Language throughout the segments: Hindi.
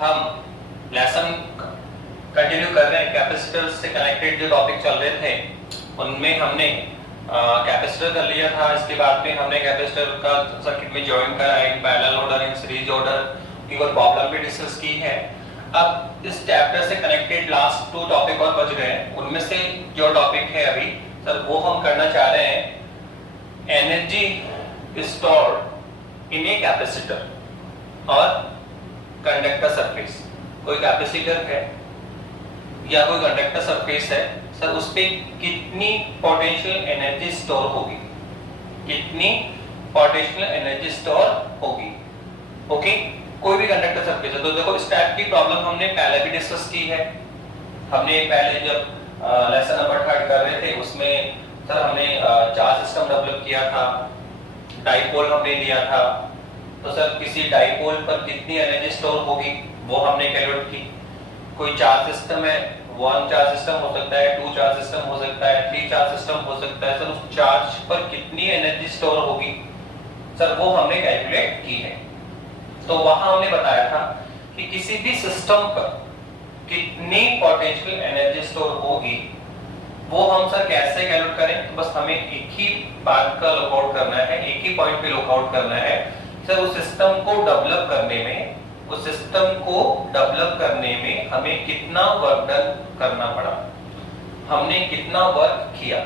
हम लेसन कंटिन्यू कर रहे हैं। कैपेसिटर से कनेक्टेड जो टॉपिक चल रहे थे उनमें हमने कैपेसिटर कर लिया था। इसके बाद में हमने कैपेसिटर का सर्किट में जॉइन करा, in parallel order, in series order की और प्रॉब्लम भी डिस्कस की है। अब इस चैप्टर से कनेक्टेड लास्ट 2 टॉपिक और बच गए हैं। उनमें से जो टॉपिक है अभी सर वो हम करना चाह रहे हैं energy stored in a capacitor और कंडक्टर सरफेस। कोई कैपेसिटर है या कोई कंडक्टर सरफेस है सर, उस पे कितनी पोटेंशियल एनर्जी स्टोर होगी, कितनी पोटेंशियल एनर्जी स्टोर होगी। ओके, कोई भी कंडक्टर सरफेस है तो देखो इस टाइप की प्रॉब्लम हमने पहले भी डिस्कस की है। हमने पहले जब लेसन नंबर 3 कर रहे थे उसमें सर हमने चार्ज सिस्टम डेवलप किया था, डाइपोल हमने लिया था। तो सर किसी डाइपोल पर कितनी एनर्जी स्टोर होगी वो हमने कैलकुलेट की। कोई चार्ज सिस्टम है, 1 चार्ज सिस्टम हो सकता है, 2 चार्ज सिस्टम हो सकता है, 3 चार्ज सिस्टम हो सकता है। सर उस चार्ज पर कितनी एनर्जी स्टोर होगी सर वो हमने कैलकुलेट की है। तो वहां हमने बताया था कि किसी भी सिस्टम पर कितनी पोटेंशियल एनर्जी स्टोर होगी वो हम सर कैसे कैलकुलेट करें। तो बस हमें एक ही बात का लुकआउट करना है, एक ही पॉइंट पे लुकआउट करना है सर, उस सिस्टम को डेवलप करने में, उस सिस्टम को डेवलप करने में हमें कितना वर्क डन करना पड़ा, हमने कितना वर्क किया।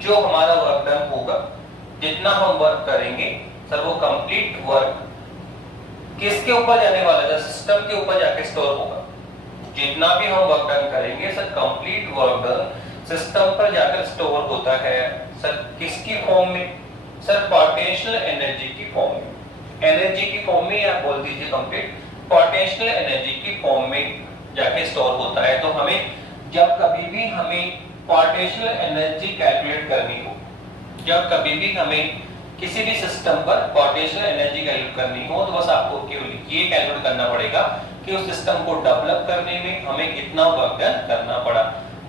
जो हमारा वर्क डन होगा, जितना हम वर्क करेंगे सर वो कंप्लीट वर्क किसके ऊपर जाने वाला है, सिस्टम के ऊपर जाके स्टोर होगा। जितना भी हम वर्क डन करेंगे sir complete work done system पर जाकर स्टोर होता है सर किसकी फॉर्म में, सर पोटेंशियल एनर्जी की फॉर्म में। एनर्जी की फॉर्म में या बोल दीजिए कंप्लीट पोटेंशियल एनर्जी की फॉर्म में जाके स्टोर होता है। तो हमें जब कभी भी हमें पोटेंशियल एनर्जी कैलकुलेट करनी हो, जब कभी भी हमें किसी भी सिस्टम पर पोटेंशियल एनर्जी कैलकुलेट करनी हो तो बस आपको केवल ये कैलकुलेट करना पड़ेगा कि उस सिस्टम को डेवलप करने में हमें कितना वर्क डन करना पड़ा।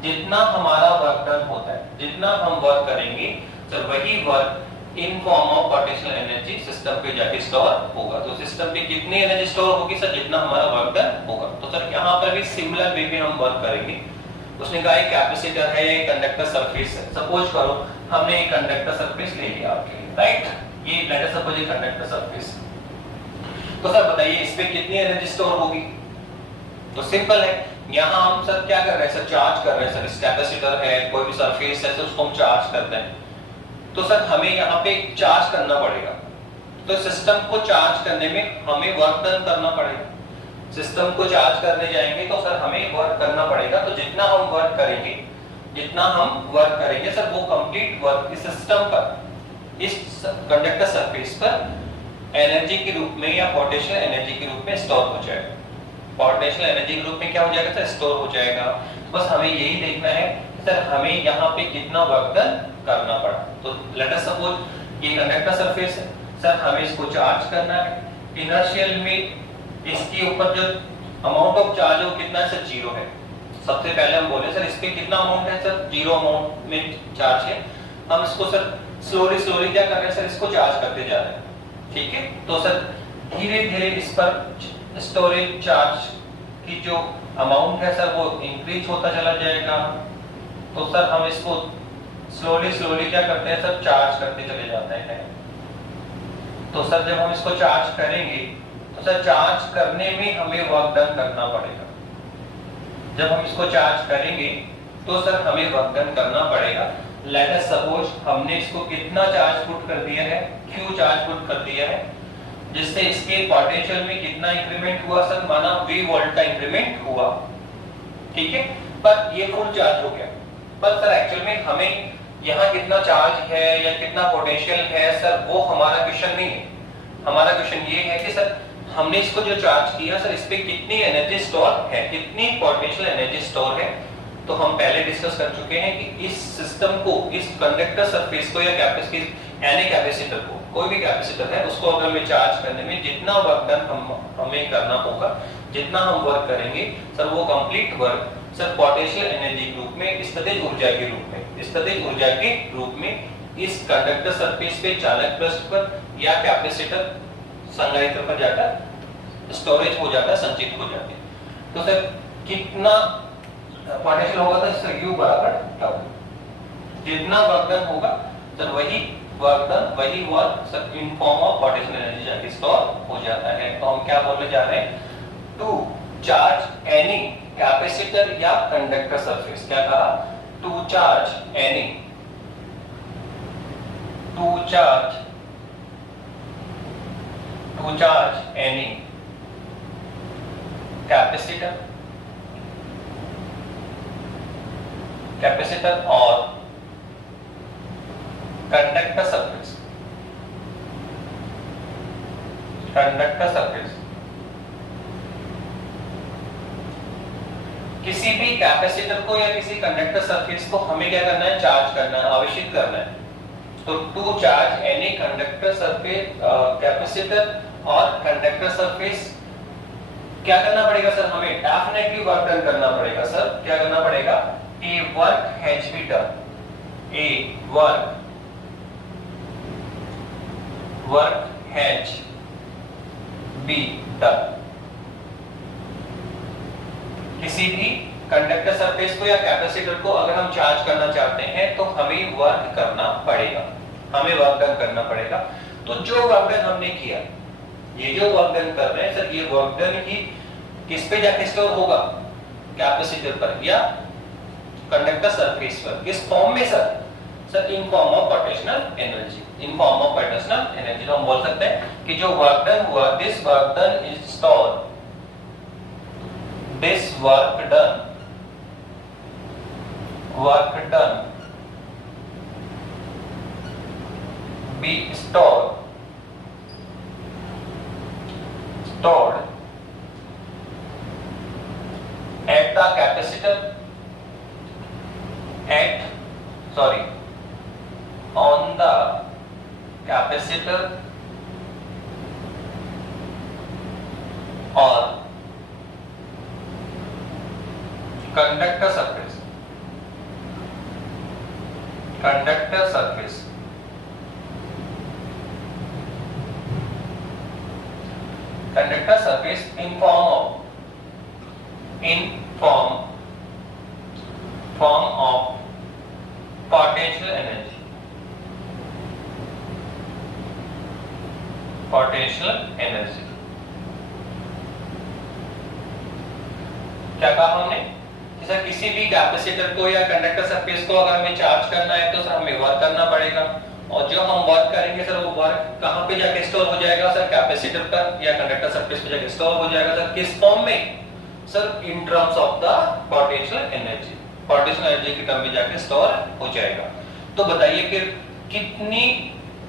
जितना हमारा वर्क डन होता है, जितना हम वर्क करेंगे सर वही work in form of potential energy system पे जाके स्टोर होगा। तो सिस्टम पे कितनी एनर्जी स्टोर होगी सर, जितना हमारा वर्क डन होगा। तो सर यहाँ पर भी सिमिलर वे में हम वर्क करेंगे। उसने कहा एक कैपेसिटर है, एक कंडक्टर सरफेस है। सपोज करो हमने एक कंडक्टर सरफेस ले लिया आपके लिए, राइट, ये लेट अस सपोज ये कंडक्टर सरफेस। तो सर बताइए इस पे कितनी एनर्जी स्टोर होगी। तो सिंपल है, यहाँ हम सर क्या कर रहे हैं सर, चार्ज कर रहे हैं सर। इस कैपेसिटर है, कोई भी सरफेस है तो उसको हम चार्ज करते हैं। तो सर हमें यहाँ पे चार्ज करना पड़ेगा। तो सिस्टम को चार्ज करने में हमें वर्क डन करना पड़ेगा। सिस्टम को चार्ज करने जाएंगे तो सर हमें वर्क करना पड़ेगा। तो जितना हम वर्क करेंगे, जितना हम वर्क करेंगे सर वो कंप्लीट वर्क इस सिस्टम पर, इस कंडक्टर सरफेस पर एनर्जी के रूप में या पोटेंशियल एनर्जी के रूप में स्टोर हो जाएगा। पोटेंशियल एनर्जी के रूप में क्या हो जाएगा सर, स्टोर हो जाएगा। बस हमें यही देखना है सर हमें यहाँ पे कितना वर्क डन करना पड़ा। तो लेट अस सपोज ये कंडक्टर सरफेस है सर, हमें इसको चार्ज करना है। इनर्शियल में इसके ऊपर जो अमाउंट ऑफ चार्ज है वो कितना है सर, 0 है। सबसे पहले हम बोले सर इस पे कितना अमाउंट है सर, 0 अमाउंट में चार्ज है। हम इसको सर स्लोली क्या कर रहे हैं सर, इसको चार्ज करते जा रहे हैं, ठीक है। तो सर धीरे धीरे इस पर स्टोरेज चार्ज की जो अमाउंट है सर वो इंक्रीज होता चला जाएगा। तो सर हम इसको स्लोली क्या करते हैं सर, चार्ज करते चले जाते हैं। तो सर जब हम इसको चार्ज करेंगे तो सर चार्ज करने में हमें वर्क डन करना पड़ेगा। जब हम इसको चार्ज करेंगे तो सर हमें वर्क डन करना पड़ेगा। लेट अस सपोज हमने इसको कितना चार्ज पुट कर दिया है, Q चार्ज पुट कर दिया है, जिससे इसके पोटेंशियल में कितना इंक्रीमेंट हुआ सर, माना V वोल्ट का इंक्रीमेंट हुआ, ठीक है। पर ये फुल चार्ज हो गया। पर सर एक्चुअल में हमें यहाँ कितना चार्ज है या कितना पोटेंशियल है सर वो हमारा क्वेश्चन नहीं है। हमारा क्वेश्चन ये है कि सर हमने इसको जो चार्ज किया सर इस पे कितनी एनर्जी स्टोर है, कितनी पोटेंशियल एनर्जी स्टोर है। तो हम पहले डिस्कस कर चुके हैं कि इस सिस्टम को, इस कंडक्टर सरफेस को या कैपेसिटर को, कोई भी कैपेसिटर है उसको अगर हमें चार्ज करने में जितना वर्क डन हमें करना होगा, जितना हम वर्क करेंगे सर वो complete work sir potential energy के रूप में, स्थितिज ऊर्जा के रूप में, स्थितिज ऊर्जा के रूप में इस कंडक्टर सरफेस पे, चालक पृष्ठ पर या कैपेसिटर संधारित्र पर जाकर स्टोरेज हो जाता है, संचित हो जाती है। तो सर कितना पोटेंशियल होगा, तो सर U बराबर W, जितना वर्क डन होगा सर वही वर्क डन, वही work sir in form of potential energy जाके स्टोर हो जाता है। तो हम क्या बोलने जा रहे हैं, टू चार्ज एनी कैपेसिटर या कंडक्टर सरफेस, क्या कहा, to charge any, to charge any capacitor और कंडक्टर सरफेस, किसी भी कैपेसिटर को या किसी कंडक्टर सरफेस को हमें क्या करना है, चार्ज करना है, आवेशित करना है। तो to charge any conductor surface, capacitor और कंडक्टर सरफेस, क्या करना पड़ेगा सर, हमें डेफिनेटली वर्क डन करना पड़ेगा। सर क्या करना पड़ेगा, a work has be done, a work has be done. किसी भी कंडक्टर सरफेस को या कैपेसिटर को अगर हम चार्ज करना चाहते हैं तो हमें वर्क करना पड़ेगा, हमें वर्क डन करना पड़ेगा। तो जो वर्क डन हमने किया, ये जो वर्क डन कर रहे हैं सर, ये वर्क डन ही किस पे जाके स्टोर होगा, कैपेसिटर पर या कंडक्टर सरफेस पर। किस फॉर्म में sir, in form of potential energy, in form of potential energy. तो हम बोल सकते हैं कि जो वर्क डन हुआ, this work done is stored, this work done be stored at the capacitor, on the capacitor or conductor surface, in form of potential energy, क्या कहा हमने, सर किसी भी कैपेसिटर को या कंडक्टर सरफेस को अगर हमें चार्ज करना है तो सर हमें वर्क करना पड़ेगा। और जो हम वर्क करेंगे सर, वो वर्क कहां पे जाके स्टोर हो जाएगा सर, कैपेसिटर पर या कंडक्टर सरफेस पे जाके स्टोर हो जाएगा। सर किस फॉर्म में sir, in terms of the potential energy के टर्म में जाके स्टोर हो जाएगा। तो बताइए फिर कितनी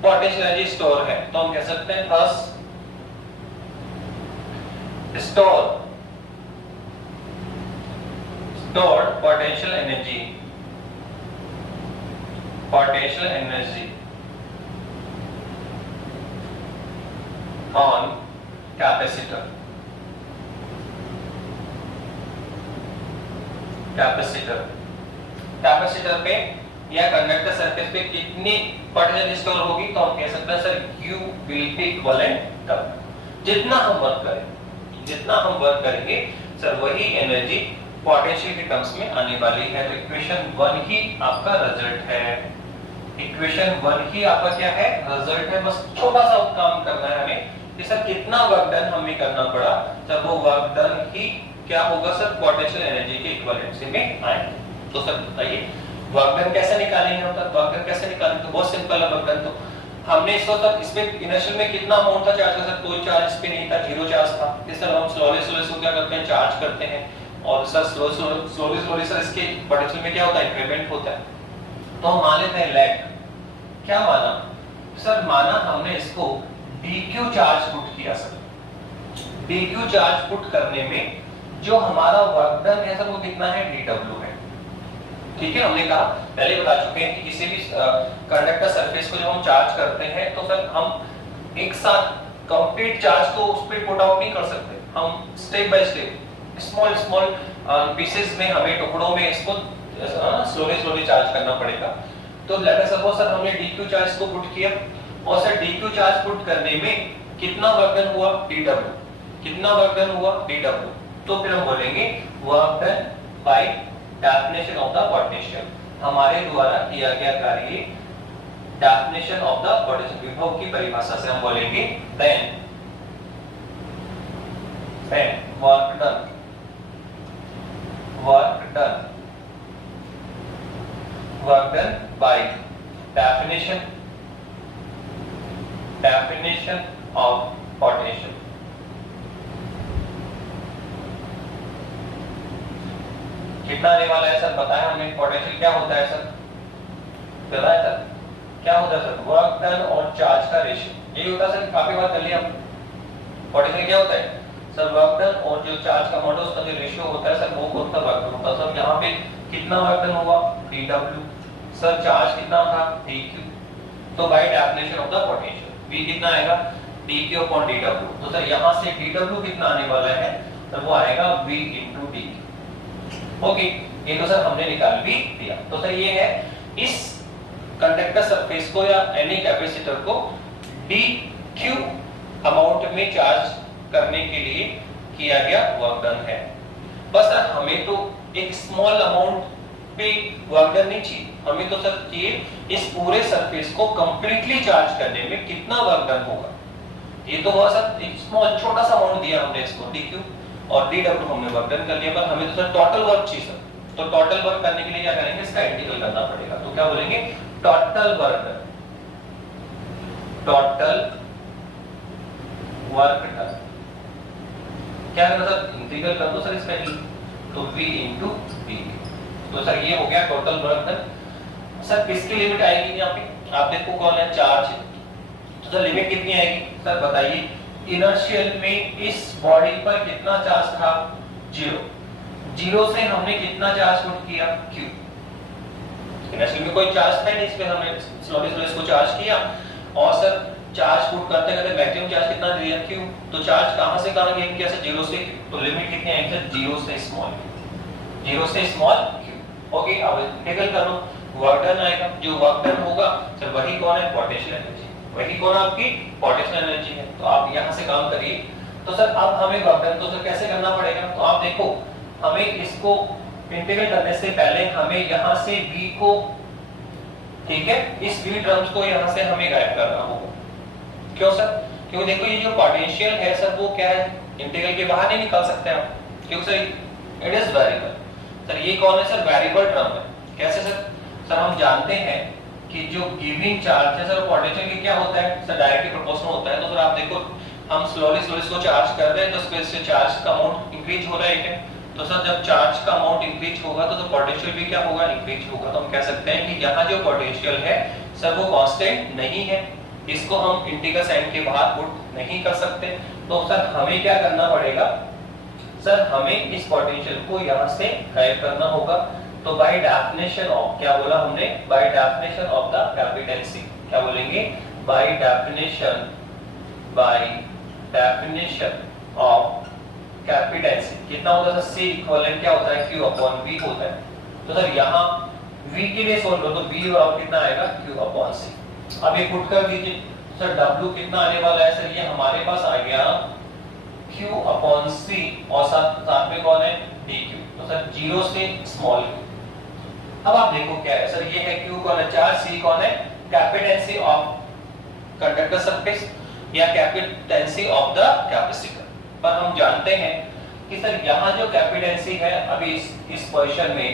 पोटेंशियल एनर्जी स्टोर है, तो हम कह सकते हैं first store stored potential energy on capacitor पे या कंडक्टर सरफेस पे कितनी पोटेंशियल स्टोर होगी, तो हम कह सकते हैं sir U will be equivalent W। जितना हम वर्क करेंगे सर, वही एनर्जी पोटेंशियल के टर्म्स में आने वाली है। तो इक्वेशन 1 ही आपका रिजल्ट है, इक्वेशन 1 ही आपका क्या है, रिजल्ट है। बस छोटा सा काम करना है हमें कि सर कितना वर्क डन हमें करना पड़ा, सर वो वर्क डन ही क्या होगा सर, पोटेंशियल एनर्जी के इक्विवेलेंसी में आएंगे। तो सर बताइए वर्क डन कैसे निकालेंगे हम, वर्क डन कैसे निकालेंगे, तो बहुत सिंपल है वर्क डन। तो हमने इसको तक इसमें इनिशियल में कितना अमाउंट था चार्ज का सर, कोई चार्ज इस पे नहीं था, जीरो चार्ज था। इस तरह हम स्लोली क्या करते हैं, चार्ज करते हैं और सर स्लोली सर इसके पोटेंशियल में क्या होता है, इंक्रीमेंट होता है। तो हम मान लेते हैं लेट, क्या माना सर, माना हमने इसको dq चार्ज पुट किया सर। dq चार्ज पुट करने में जो हमारा वर्क डन है सर, वो कितना है, dw है। ठीक है, हमने कहा पहले बता चुके हैं कि किसी भी कंडक्टर सरफेस को जब हम चार्ज करते हैं तो सर हम एक साथ कंप्लीट चार्ज को उस पर पुट आउट नहीं कर सकते, हम step by step small pieces में, हमें टुकड़ों में इसको स्लोली चार्ज करना पड़ेगा। तो लेट अस सपोज सर हमने dq चार्ज को पुट किया और सर dq चार्ज पुट करने में कितना वर्क डन हुआ, dw। कितना वर्क डन हुआ dw, तो फिर हम बोलेंगे work done by definition of the potential, हमारे द्वारा किया गया कार्य डेफिनेशन ऑफ द पोटेंशियल, विभव की परिभाषा से हम बोलेंगे then work done by definition of potential. कितना आने वाला है सर बताया हमें, पोटेंशियल क्या होता है सर, पता है सर क्या होता है सर, वर्क डन और चार्ज का रेशियो, यही होता है सर, काफी बार कर लिया हम। पोटेंशियल क्या होता है सर, वर्क डन और जो चार्ज का मॉडल उसका जो रेशियो होता है सर, वो कौन सा वर्क डन होता है सर, यहाँ पे कितना वर्क डन हुआ dw, सर चार्ज कितना था dq, तो bye definition of the potential v कितना आएगा dq अपॉन dw, तो सर यहाँ से dw कितना आने वाला है, तो वो आएगा v into dq। ओके, ये तो सर हमने निकाल भी दिया। तो सर ये है इस कंडक्टर सरफेस को या एनी कैपेसिटर को dq अमाउंट में चार्ज करने के लिए किया गया वर्क डन है। बस सर हमें तो एक स्मॉल अमाउंट पे वर्क डन नहीं चाहिए, हमें तो सर चाहिए इस पूरे सरफेस को कंप्लीटली चार्ज करने में कितना वर्क डन होगा। ये तो हुआ सर एक स्मॉल छोटा सा अमाउंट दिया हमने इसको dq और dw हमने वर्क डन कर लिया, पर हमें तो सर टोटल वर्क चाहिए सर, तो टोटल वर्क करने के लिए क्या करेंगे, इसका इंटीग्रल करना पड़ेगा, तो क्या बोलेंगे टोटल वर्क डन, क्या करना सर, इंटीग्रल कर दो सर इसका ही, तो v into d, तो सर ये हो गया टोटल वर्क डन। सर किसकी लिमिट आएगी यहाँ पे, आप देखो कौन है, चार्ज, तो सर लिमिट कितनी आएगी सर बताइए, इनर्शियल में इस बॉडी पर कितना चार्ज था 0 से हमने कितना चार्ज पुट किया q, इनर्शियल में कोई चार्ज था नहीं, इसमें हमने स्लोली इसको चार्ज किया और सर चार्ज पुट करते करते मैक्सिमम चार्ज कितना दिया q, तो चार्ज कहां से कहां गेन किया सर 0 से q, तो लिमिट कितनी आएगी सर 0 से स्मॉल q। ओके, अब इंटीग्रल कर लो, वर्क डन आएगा, जो वर्क डन होगा सर वही कौन है, पोटेंशियल एनर्जी, वही कौन आपकी पोटेंशियल एनर्जी है, तो आप यहां से काम करिए। तो सर अब हमें वर्क डन तो सर कैसे करना पड़ेगा, तो आप देखो हमें इसको इंटीग्रेट करने से पहले हमें यहां से v को, ठीक है, इस v टर्म्स को यहां से हमें गायब करना होगा। क्यों सर, क्योंकि देखो ये जो पोटेंशियल है सर वो क्या है, इंटीग्रल के बाहर नहीं निकाल सकते आप, क्योंकि sir it is variable. Sir ये कौन है सर, वेरिएबल टर्म है। कैसे सर, सर हम जानते हैं कि जो गिविंग चार्ज है सर पोटेंशियल की क्या होता है सर, डायरेक्टली प्रोपोर्शनल होता है। तो सर आप देखो हम स्लोली इसको चार्ज कर रहे हैं, तो स्पेस से चार्ज का अमाउंट इंक्रीज हो रहा है, तो सर जब चार्ज का अमाउंट इंक्रीज होगा तो पोटेंशियल भी क्या होगा, इंक्रीज होगा। तो हम कह सकते हैं कि यहाँ जो पोटेंशियल है सर वो कांस्टेंट नहीं है, इसको हम इंटीग्रल साइन के बाहर पुट नहीं कर सकते। तो सर हमें क्या करना पड़ेगा सर, हमें इस पोटेंशियल को यहाँ से गायब करना होगा। तो बाय डेफिनेशन ऑफ, क्या बोला हमने, by definition of the capital C, क्या बोलेंगे, by definition of capital C, कितना होता है सी इक्विवेलेंट क्या होता है, q अपॉन v होता है। तो सर यहाँ v के लिए सोल्व करो तो v और कितना आएगा, q अपॉन c। अब ये पुट कर दीजिए सर, w कितना आने वाला है सर, ये हमारे पास आ गया q अपॉन c और साथ में कौन है dq, तो सर 0 से स्मॉल q। अब आप देखो क्या है सर, ये है q कौन है, चार्ज, c कौन है, कैपेसिटेंसी ऑफ कंडक्टर सरफेस या कैपेसिटेंसी ऑफ द कैपेसिटर। पर हम जानते हैं कि सर यहाँ जो कैपेसिटेंसी है अभी इस पोजीशन में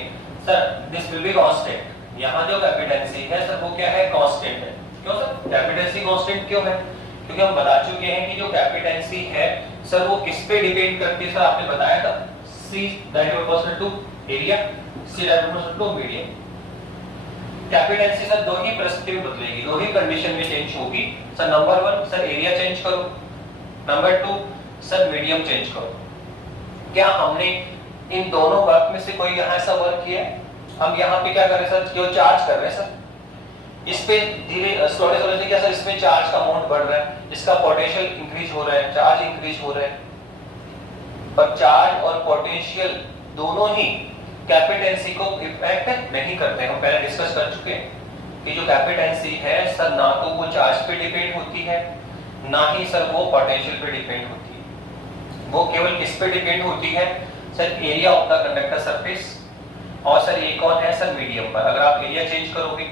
sir this will be constant, यहाँ जो कैपेसिटेंसी है सर वो क्या है, कांस्टेंट है। क्यों सर, कैपेसिटेंसी कांस्टेंट क्यों है, क्योंकि हम बता चुके हैं कि जो कैपेसिटेंसी है सर वो किस पे डिपेंड करती है, सर आपने बताया था c that proportional to area, c that proportional to medium. Capacitance sir दो ही परिस्थिति में बदलेगी, दो ही कंडीशन में चेंज होगी sir. Number 1 sir area change करो, नंबर 2 सर मीडियम चेंज करो। क्या हमने इन दोनों वर्क में से कोई यहाँ ऐसा वर्क किया है, हम यहाँ पे क्या कर रहे हैं सर, जो चार्ज कर रहे हैं सर इस पे धीरे स्लोली से क्या सर, इसमें चार्ज का अमाउंट बढ़ रहा है, इसका पोटेंशियल इंक्रीज हो रहा है, चार्ज इंक्रीज हो रहा है, पर चार्ज और पोटेंशियल दोनों ही कैपेसिटेंसी को इफेक्ट नहीं करते हैं। हम पहले डिस्कस कर चुके हैं कि जो कैपेसिटेंसी है सर ना तो वो चार्ज पे डिपेंड होती है, ना ही सर वो पोटेंशियल पे डिपेंड होती है। वो केवल किस पे डिपेंड होती है sir, area of the conductor surface, और सर एक और है सर मीडियम पर। अगर आप एरिया चेंज करोगे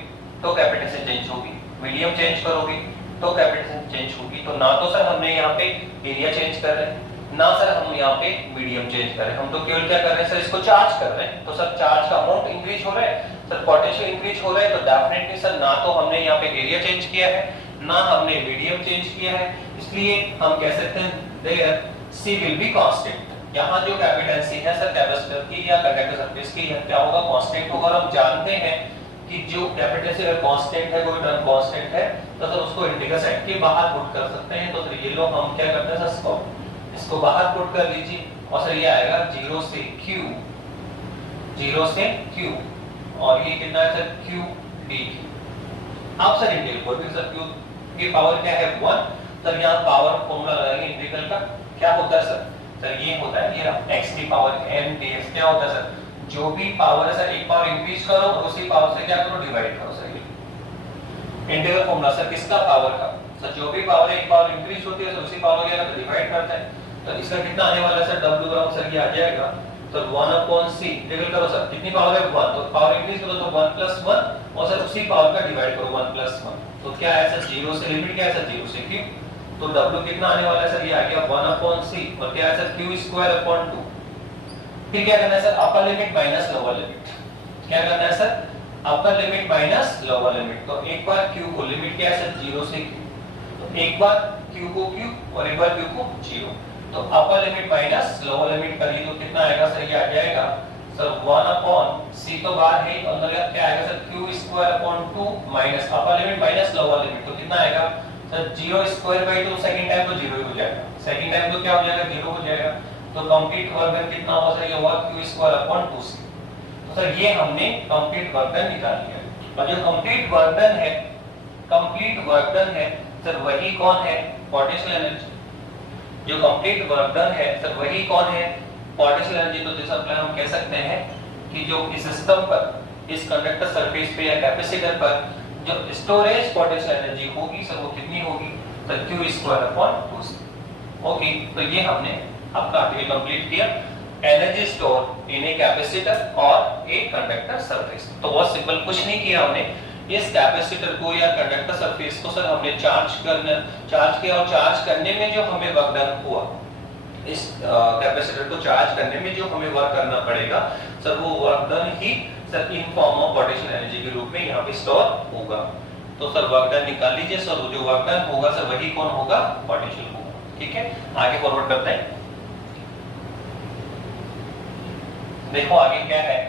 तो कैपेसिटेंस चेंज होगी, मीडियम चेंज करोगे तो कैपेसिटेंस चेंज होगी। तो ना तो सर हमने यहाँ पे एरिया चेंज कर रहे हैं, ना सर हम यहाँ पे मीडियम चेंज कर रहे हैं, हम तो केवल क्या कर रहे हैं सर, इसको चार्ज कर रहे हैं। तो सर चार्ज का अमाउंट इंक्रीज हो रहा है, सर पोटेंशियल इंक्रीज हो रहा है, तो डेफिनेटली सर ना तो हमने यहाँ पे एरिया चेंज किया है, ना हमने मीडियम चेंज किया है, इसलिए हम कह सकते हैं there C will be constant. यहाँ जो कैपेसिटेंस है सर कैपेसिटर की या कंडक्टर सरफेस की है, क्या होगा, कांस्टेंट होगा। और हम जानते हैं कि जो कैपेसिटेंस अगर कांस्टेंट है, कोई टर्म कांस्टेंट है, तो सर उसको इंटीग्रल साइड के बाहर पुट कर सकते हैं। तो सर ये लो हम क्या करते हैं सर, इसको बाहर पुट कर लीजिए, और सर ये आएगा 0 से Q, 0 से Q, और ये कितना है सर Q D। आप सर इंटीग्रल बोल भी सर Q की पावर क्या है 1, सर यहाँ पावर फॉर्मूला लगाएंगे इंटीग्रल का, क्या होता है सर, सर ये होता है ये x की पावर n dx। क्या होता है सर, जो भी पावर है सर एक पावर इंक्रीज करो और उसी पावर से क्या करो, डिवाइड करो। सर ये इंटीग्रल फॉर्मूला सर किसका, पावर का। सर जो भी पावर एक पावर इंक्रीज होती है तो उसी पावर क्या करते, डिवाइड करते हैं। तो इसका कितना आने वाला है सर, w बराबर सर ये आ जाएगा तो 1/c इंटीग्रल करो सर, कितनी पावर है 1, तो पावर इंक्रीज करो तो 1 + 1, और सर उसी पावर का डिवाइड करो 1 + 1, तो क्या है सर 0 से लिमिट क्या है सर 0 से Q, तो w कितना आने वाला है सर, ये आ गया 1/c, और क्या है सर Q²/2। फिर क्या करना है sir, upper limit minus lower limit. क्या करना है sir, upper limit minus lower limit. तो एक बार Q को लिमिट क्या है सर 0 से Q, तो एक बार Q को Q और एक बार Q को 0, तो upper limit minus lower limit करिए तो कितना आएगा सर, ये आ जाएगा सर 1/c तो बाहर है, तो अंदर क्या आएगा sir Q²/2 minus upper limit minus lower limit, तो कितना आएगा सर 0²/2, सेकंड टाइम तो 0 ही हो जाएगा, सेकंड टाइम तो क्या हो जाएगा 0 हो जाएगा। तो कंप्लीट वर्क कितना होगा सर, ये हुआ Q²/2c। तो सर ये हमने कंप्लीट वर्क डन निकाल लिया, और जो कंप्लीट वर्क डन है, कंप्लीट वर्क डन है सर वही कौन है, पोटेंशियल एनर्जी। जो कंप्लीट वर्क डन है सर वही कौन है, पोटेंशियल एनर्जी। तो जैसा हम कह सकते हैं कि जो इस सिस्टम पर, इस कंडक्टर सरफेस पे या कैपेसिटर पर जो स्टोरेज पोटेंशियल एनर्जी होगी सर वो कितनी होगी, सर Q²/2c। ओके, तो ये हमने आपका आर्टिकल कंप्लीट किया, energy store in a capacitor और ए कंडक्टर सरफेस। तो बहुत सिंपल, कुछ नहीं किया हमने, इस कैपेसिटर को या कंडक्टर सरफेस को सर हमने चार्ज किया, और चार्ज करने में जो हमें वर्क डन हुआ, इस कैपेसिटर को चार्ज करने में जो हमें वर्क करना पड़ेगा सर वो work done he sir in form of potential energy के रूप में यहाँ पे स्टोर होगा। तो सर वर्क डन निकाल लीजिए सर, जो वर्क डन होगा सर वही कौन होगा, पोटेंशियल होगा। ठीक है, आगे फॉरवर्ड करते हैं, देखो आगे क्या है।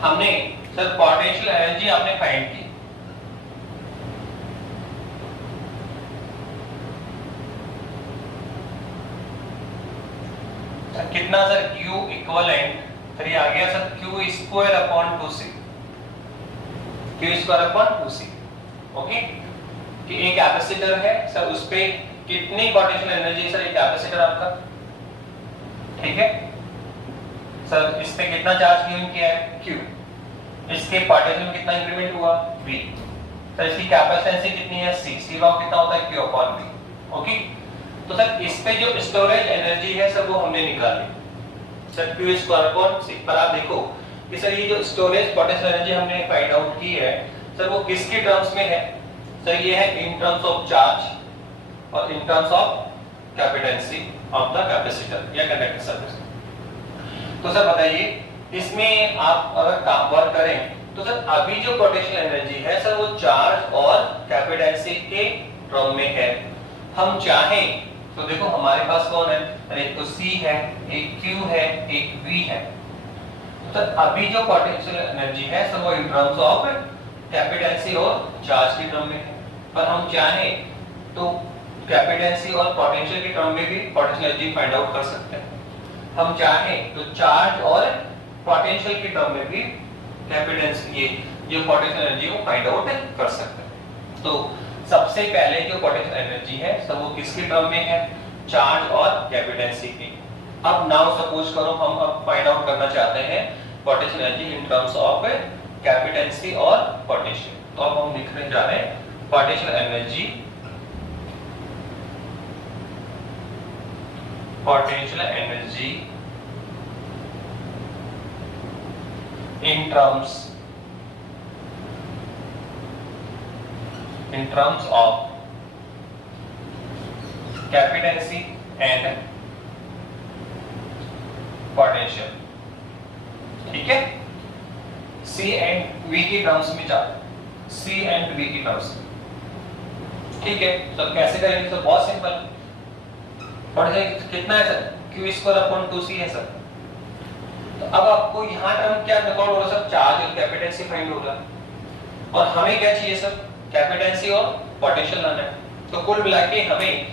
हमने सर पोटेंशियल एनर्जी आपने फाइंड की, कितना सर Q इक्विवेलेंट, फिर ये आ गया सर Q²/2c, Q²/2c। ओके, कि एक कैपेसिटर है सर, उस पे कितनी पोटेंशियल एनर्जी सर, एक कैपेसिटर आपका, ठीक है सर, इस पे कितना चार्ज गिवन किया है Q, इसके पोटेंशियल में कितना इंक्रीमेंट हुआ V, सर इसकी कैपेसिटेंस कितनी है C, C का कितना होता है Q/V। ओके, तो सर इस पे जो स्टोरेज एनर्जी है सर वो हमने निकाली सर Q²/2c। पर आप देखो कि सर ये जो स्टोरेज पोटेंशियल एनर्जी हमने फाइंड आउट की है सर वो किसके टर्म्स में है? सर ये है इन टर्म्स ऑफ चार्ज और in terms of capacitance of the capacitor या कंडक्टर सर्फेस। तो सर बताइए इसमें आप अगर काम वर्क करें तो सर अभी जो पोटेंशियल एनर्जी है सर वो चार्ज और कैपेसिटेंसी के टर्म में है। हम चाहें तो देखो हमारे पास कौन है? एक तो C है, एक Q है, एक V है। तो अभी जो पोटेंशियल एनर्जी है सर वो इन टर्म्स ऑफ कैपेसिटेंसी और चार्ज के टर्म में है। पर हम चाहें तो कैपेसिटेंसी और पोटेंशियल के टर्म में भी पोटेंशियल एनर्जी फाइंड आउट कर सकते हैं। हम चाहें तो चार्ज और पोटेंशियल के टर्म में भी कैपेसिटेंसी ये जो पोटेंशियल एनर्जी वो फाइंड आउट कर सकते हैं। तो सबसे पहले जो पोटेंशियल एनर्जी है सर वो किसके टर्म में है? चार्ज और कैपेसिटेंसी की। अब नाउ सपोज करो हम अब फाइंड आउट करना चाहते हैं potential energy in terms of capacitance और पोटेंशियल। तो अब हम लिखने जा रहे हैं potential energy in terms of capacity and potential। ठीक है, C and V की टर्म्स में जाते हैं, C and V की टर्म्स। ठीक है, तो कैसे करेंगे? तो बहुत सिंपल, पोटेंशियल कितना है sir? Q square upon 2C है सर। तो अब आपको यहाँ टर्म क्या रिकॉर्ड हो रहा है सर? चार्ज और कैपेसिटेंसी फाइंड हो रहा है और हमें क्या चाहिए सर? कैपेसिटेंसी और पोटेंशियल लाना है। तो कुल मिला के हमें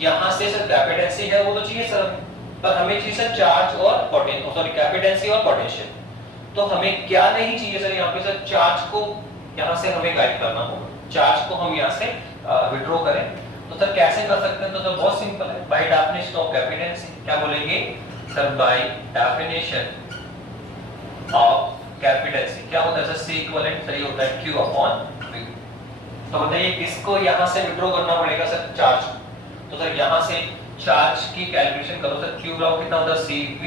यहाँ से सर कैपेसिटेंसी है वो तो चाहिए सर, पर हमें चाहिए सर चार्ज और पोटेंशियल, सॉरी कैपेसिटेंसी और पोटेंशियल। तो हमें क्या नहीं चाहिए सर? यहाँ पे सर चार्ज को यहाँ से हमें गाइड करना होगा, चार्ज को हम यहाँ से विड्रॉ करें। तो सर कैसे कर सकते हैं? तो सर बहुत सिंपल है, बाय डेफिनेशन ऑफ कैपेसिटेंसी। क्या बोलेंगे सर? बाय डेफिनेशन ऑफ कैपेसिटेंसी क्या होता है सर? C इक्विवेलेंट सही होता है Q अपॉन V। तो बताइए किसको यहाँ से विड्रॉ करना पड़ेगा सर? चार्ज। तो सर यहाँ से चार्ज की कैलकुलेशन करो सर, Q बराबर कितना होता है? CV।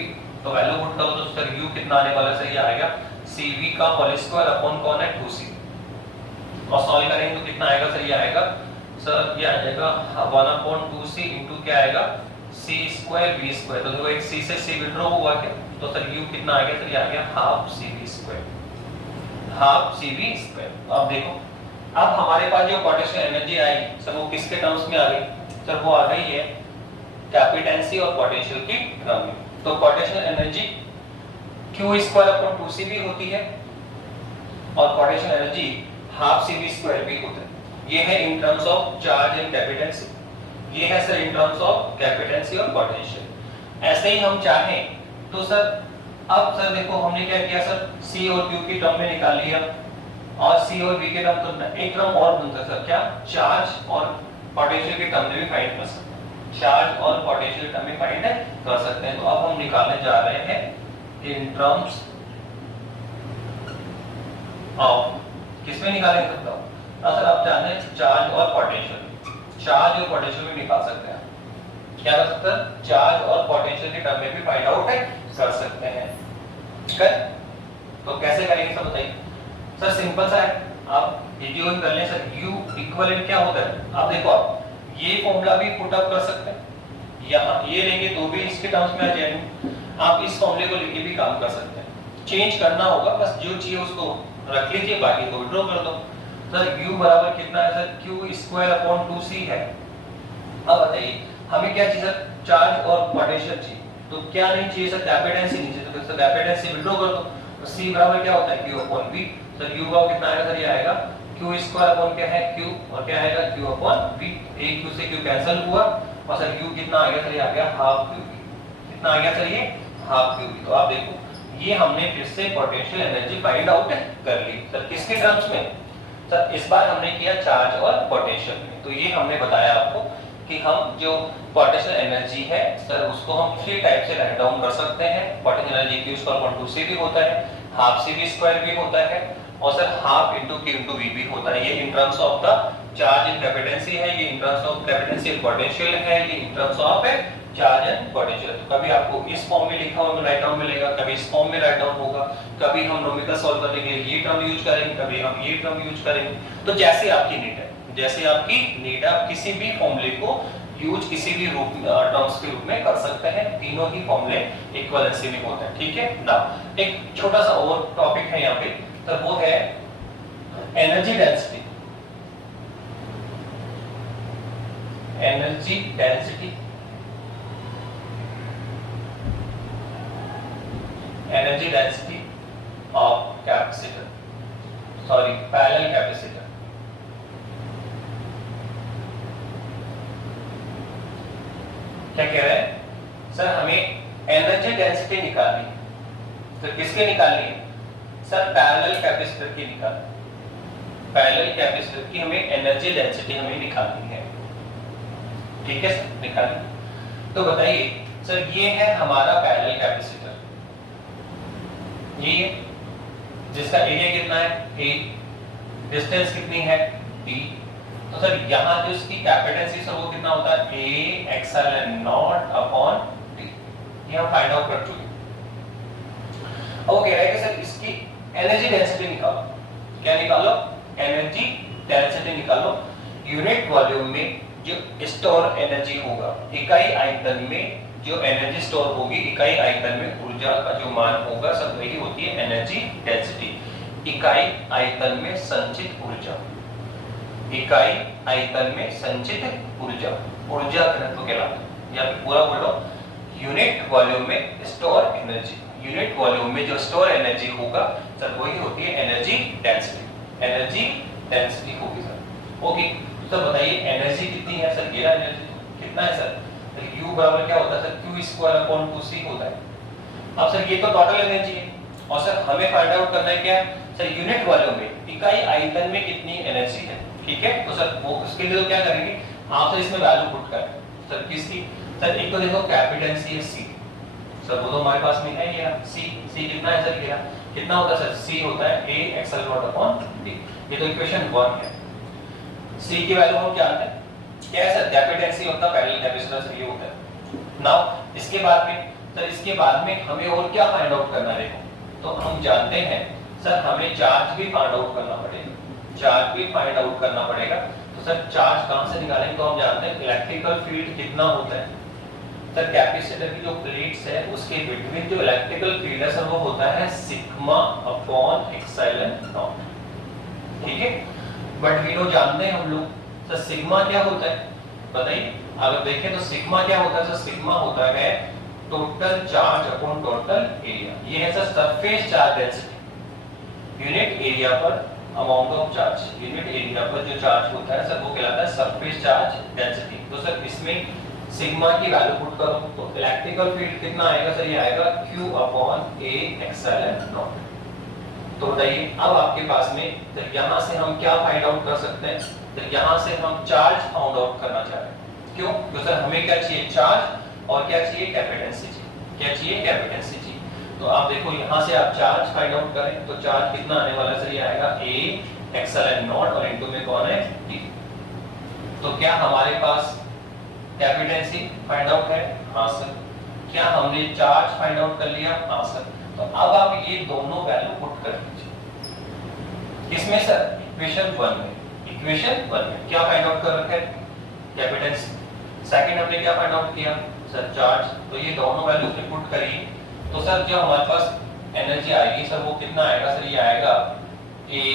तो वैल्यू पुट करो तो सर U कितना आने वाला है सर? ये आएगा CV का होल स्क्वायर अपॉन कौन है? 2C। और सॉल्व करेंगे तो कितना आएगा सर? ये आएगा सर, ये आ जाएगा 1/2C इनटू क्या आएगा? C square V square. तो देखो एक C से C विड्रॉ हुआ क्या? तो सर U कितना आ गया सर? ये आ गया half CV square, half CV square. अब देखो अब हमारे पास जो पोटेंशियल एनर्जी आएगी सर वो किसके टर्म्स में आ गई सर? वो आ गई है कैपेसिटेंसी और पोटेंशियल की टर्म में। तो potential energy Q square upon 2C भी होती है और potential energy half CV square भी होता है। ये है in terms of charge and capacitance, ये है sir in terms of capacitance और पोटेंशियल। ऐसे ही हम चाहें तो सर अब सर देखो हमने क्या किया सर? C और Q की टर्म में निकाल लिया और C और V के टर्म तो एक टर्म और बनता है सर क्या? चार्ज और पोटेंशियल के टर्म में भी फाइंड कर सकते हैं, चार्ज और पोटेंशियल टर्म में फाइंड कर सकते हैं। तो अब हम निकालने जा रहे हैं इन टर्म्स ऑफ, किसमें निकालेंगे सकता हूं? सर आप जानते हैं चार्ज और पोटेंशियल, चार्ज और पोटेंशियल में निकाल सकते हैं। क्या कर सकते हैं? चार्ज और पोटेंशियल के टर्म में भी फाइंड आउट कर सकते हैं। ठीक है, तो कैसे करेंगे सर बताइए? सर सिंपल सा है, आप यूज कर लें सर। U इक्विवेलेंट क्या होता है? आप देखो आप ये फॉर्मूला भी पुट अप कर सकते हैं, यहाँ ये लेंगे तो भी इसके टर्म्स में आ जाएंगे। आप इस फॉर्मूले को लेके भी काम कर सकते हैं, चेंज करना होगा बस, जो चाहिए उसको रख लीजिए, बाकी को विड्रॉ कर दो। सर U बराबर कितना है sir? Q square upon 2C है। अब बताइए हमें क्या चाहिए सर? चार्ज और पोटेंशियल चाहिए। तो क्या नहीं चाहिए सर? कैपेसिटेंसी नहीं चाहिए, तो सर कैपेसिटेंसी विड्रॉ कर दो। तो C बराबर क्या होता है? Q upon V। Sir U का कितना आएगा सर? ये आएगा Q स्क्वायर अपॉन क्या है? Q, और क्या आएगा? Q upon V। एक Q से Q कैंसिल हुआ और सर U कितना आ गया सर? ये आ गया हाफ QV। कितना आ गया सर? ये हाफ QV। तो आप देखो ये हमने फिर से पोटेंशियल एनर्जी फाइंड आउट कर ली सर। किसके टर्म्स में सर? इस बार हमने किया चार्ज और पोटेंशियल में। तो ये हमने बताया आपको कि हम जो पोटेंशियल एनर्जी है सर उसको हम 3 टाइप से राइट डाउन कर सकते हैं। Potential energy Q square upon 2C भी होता है, हाफ CV स्क्वायर भी होता है और sir half into Q into V भी होता है। ये in terms of the charge in capacitance है, ये in terms of capacitance potential है, ये in terms of charge and potential. तो कभी आपको इस फॉर्म में लिखा हुआ राइट डाउन मिलेगा, कभी इस फॉर्म में राइट डाउन होगा, कभी हम न्यूमेरिकल सॉल्व करने के लिए ये टर्म यूज करेंगे, कभी हम ये टर्म यूज करेंगे। तो जैसे आपकी नीड है, जैसे आपकी नीड है, आप किसी भी फॉर्मूले को यूज किसी भी रूप टर्म्स के रूप में कर सकते हैं। तीनों ही फॉर्मूले इक्विवेलेंसी में होते हैं, ठीक है ना। एक छोटा सा और टॉपिक है यहाँ पे, तो वो है energy density. Energy density, energy density of capacitor, sorry parallel capacitor. क्या कह रहे हैं सर, हमें एनर्जी डेंसिटी निकालनी है। तो किसके निकालनी है सर? पैरेलल कैपेसिटर की निकालनी। पैरेलल कैपेसिटर की हमें एनर्जी डेंसिटी हमें निकालनी है, ठीक है सर, निकालनी। तो बताइए सर, ये है हमारा पैरेलल कैपेसिटर, ये जिसका एरिया कितना है a, डिस्टेंस कितनी है d। तो सर यहाँ जो इसकी कैपेसिटेंसी सर वो कितना होता है a epsilon not upon d, ये हम फाइंड आउट कर चुके। अब वो कह रहा है कि सर इसकी एनर्जी डेंसिटी निकालो। क्या निकालो? एनर्जी डेंसिटी निकालो। यूनिट वॉल्यूम में जो स्टोर एनर्जी होगा, इकाई आयतन में जो एनर्जी स्टोर होगी, इकाई आयतन में ऊर्जा का जो मान होगा सब वही होती है एनर्जी डेंसिटी। इकाई आयतन में संचित ऊर्जा, इकाई आयतन में संचित ऊर्जा, ऊर्जा घनत्व कहलाता है। या फिर पूरा बोलो यूनिट वॉल्यूम में स्टोर एनर्जी, यूनिट वॉल्यूम में जो स्टोर एनर्जी होगा सर वही होती है एनर्जी डेंसिटी। एनर्जी डेंसिटी होगी सर। ओके, तो बताइए एनर्जी कितनी है सर? ये एनर्जी कितना है सर? U बराबर क्या होता है sir? Q square upon 2C होता है। अब सर ये तो टोटल एनर्जी है, और सर हमें फाइंड आउट करना है क्या सर? यूनिट वॉल्यूम में इकाई आयतन में कितनी एनर्जी है, ठीक है। तो सर वो उसके लिए तो क्या करेंगे आप, सर इसमें वैल्यू पुट करें। सर किसकी सर? एक तो देखो कैपेसिटेंसी है C, सर वो तो हमारे पास में है ये C कितना है सर? ये कितना होता है सर? C होता है A epsilon not upon d। ये तो इक्वेशन 1 है। C की वैल्यू हम जानते हैं क्या है सर? कैपेसिटेंसी होता है पैरेलल कैपेसिटर से, ये होता है। नाउ इसके बाद में सर, इसके बाद में हमें और क्या फाइंड आउट करना है? देखो तो हम जानते हैं सर हमें चार्ज भी फाइंड आउट करना पड़ेगा, चार्ज भी फाइंड आउट करना पड़ेगा। तो सर चार्ज कहां से निकालेंगे? तो हम जानते हैं इलेक्ट्रिकल फील्ड कितना होता है सर? कैपेसिटर की जो प्लेट्स है उसके बिटवीन जो इलेक्ट्रिकल फील्ड है सर वो होता है सिग्मा अपॉन एप्सिलॉन नॉट, ठीक है। बट वी नो जानते हैं हम लोग सर सिग्मा क्या होता है बताइए। अगर देखें तो सिग्मा क्या होता है सर? सिग्मा होता है total charge upon total area. ये है sir surface charge density, unit area पर amount of charge, unit area पर जो चार्ज होता है सर वो कहलाता है सरफेस चार्ज डेंसिटी। तो सर इसमें सिग्मा की वैल्यू पुट करो तो इलेक्ट्रिकल फील्ड कितना आएगा सर? ये आएगा Q upon A epsilon not. तो बताइए अब आपके पास में तो यहाँ से हम क्या फाइंड आउट कर सकते हैं? तो यहाँ से हम चार्ज फाइंड आउट करना चाह रहे हैं। क्यों? तो सर हमें क्या चाहिए? चार्ज, और क्या चाहिए? कैपेसिटेंसी चाहिए। क्या चाहिए? कैपेसिटेंसी चाहिए। तो आप देखो यहाँ से आप चार्ज फाइंड आउट करें तो चार्ज कितना आने वाला है सर? ये आएगा A एप्सिलॉन नॉट और इनटू में कौन है? D। तो क्या हमारे पास कैपेसिटेंसी फाइंड आउट है? हाँ सर। क्या हमने चार्ज फाइंड आउट कर लिया? हाँ सर। तो अब आप ये दोनों वैल्यू पुट कर दीजिए इसमें सर इक्वेशन 1 में। इक्वेशन 1 में क्या फाइंड आउट कर रखा है? कैपेसिटेंसी। सेकंड हमने क्या फाइंड आउट किया सर? चार्ज। तो ये दोनों वैल्यू पे पुट करिए तो सर जो हमारे पास एनर्जी आएगी सर वो कितना आएगा सर? ये आएगा A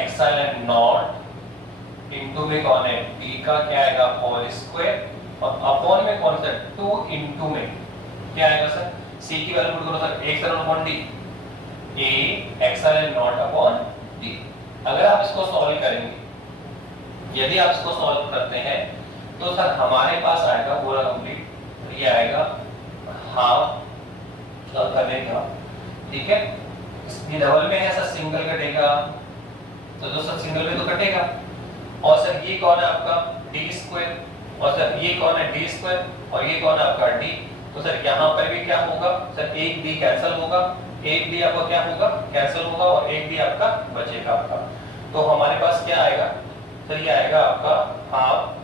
एप्सिलॉन नॉट इनटू में कौन है? D का क्या आएगा? होल स्क्वायर, और अपॉन में कौन सा? 2 इनटू में क्या आएगा सर? C की वैल्यू पुट करो sir, epsilon upon D, A epsilon not upon D। अगर आप इसको सॉल्व करेंगे, यदि आप इसको सॉल्व करते हैं तो सर हमारे पास आएगा पूरा कंप्लीट, ये आएगा हाफ करने का, ठीक है। ये डबल में है सर, सिंगल कटेगा तो दोस्तों सिंगल में तो कटेगा। और सर ये कौन है आपका? D स्क्वायर, और सर ये कौन है? D स्क्वायर, और ये कौन है आपका? D। तो सर यहाँ पर भी क्या होगा सर? एक D कैंसिल होगा, एक D आपका क्या होगा? कैंसिल होगा, और एक D आपका बचेगा आपका। तो हमारे पास क्या आएगा? सर ये आएगा आपका हाफ,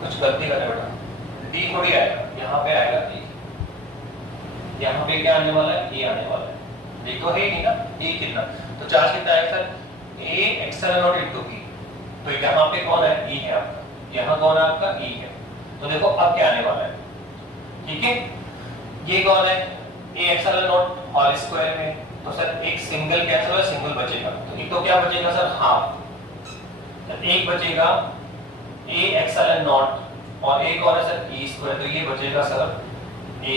कुछ गलती करें बेटा, डी थोड़ी आएगा, यहाँ पे आएगा डी, यहाँ पे क्या आने वाला है, ए आने वाला है, देखो है नहीं ना, ए कितना, तो चार्ज कितना आएगा sir, A epsilon naught into B, तो यहाँ पे कौन है, ई है आपका, यहाँ कौन है आपका, ई है, तो देखो अब क्या आने वाला है, ठीक है, ये कौन है, ए एक्सेल नॉट होल स्क्वायर में, तो सर एक सिंगल कैंसिल होगा, सिंगल बचेगा, तो एक तो क्या बचेगा सर, हाफ, तो एक बचेगा ए एक्सेल नॉट और एक और है सर ई स्क्वायर, तो ये बचेगा सर ए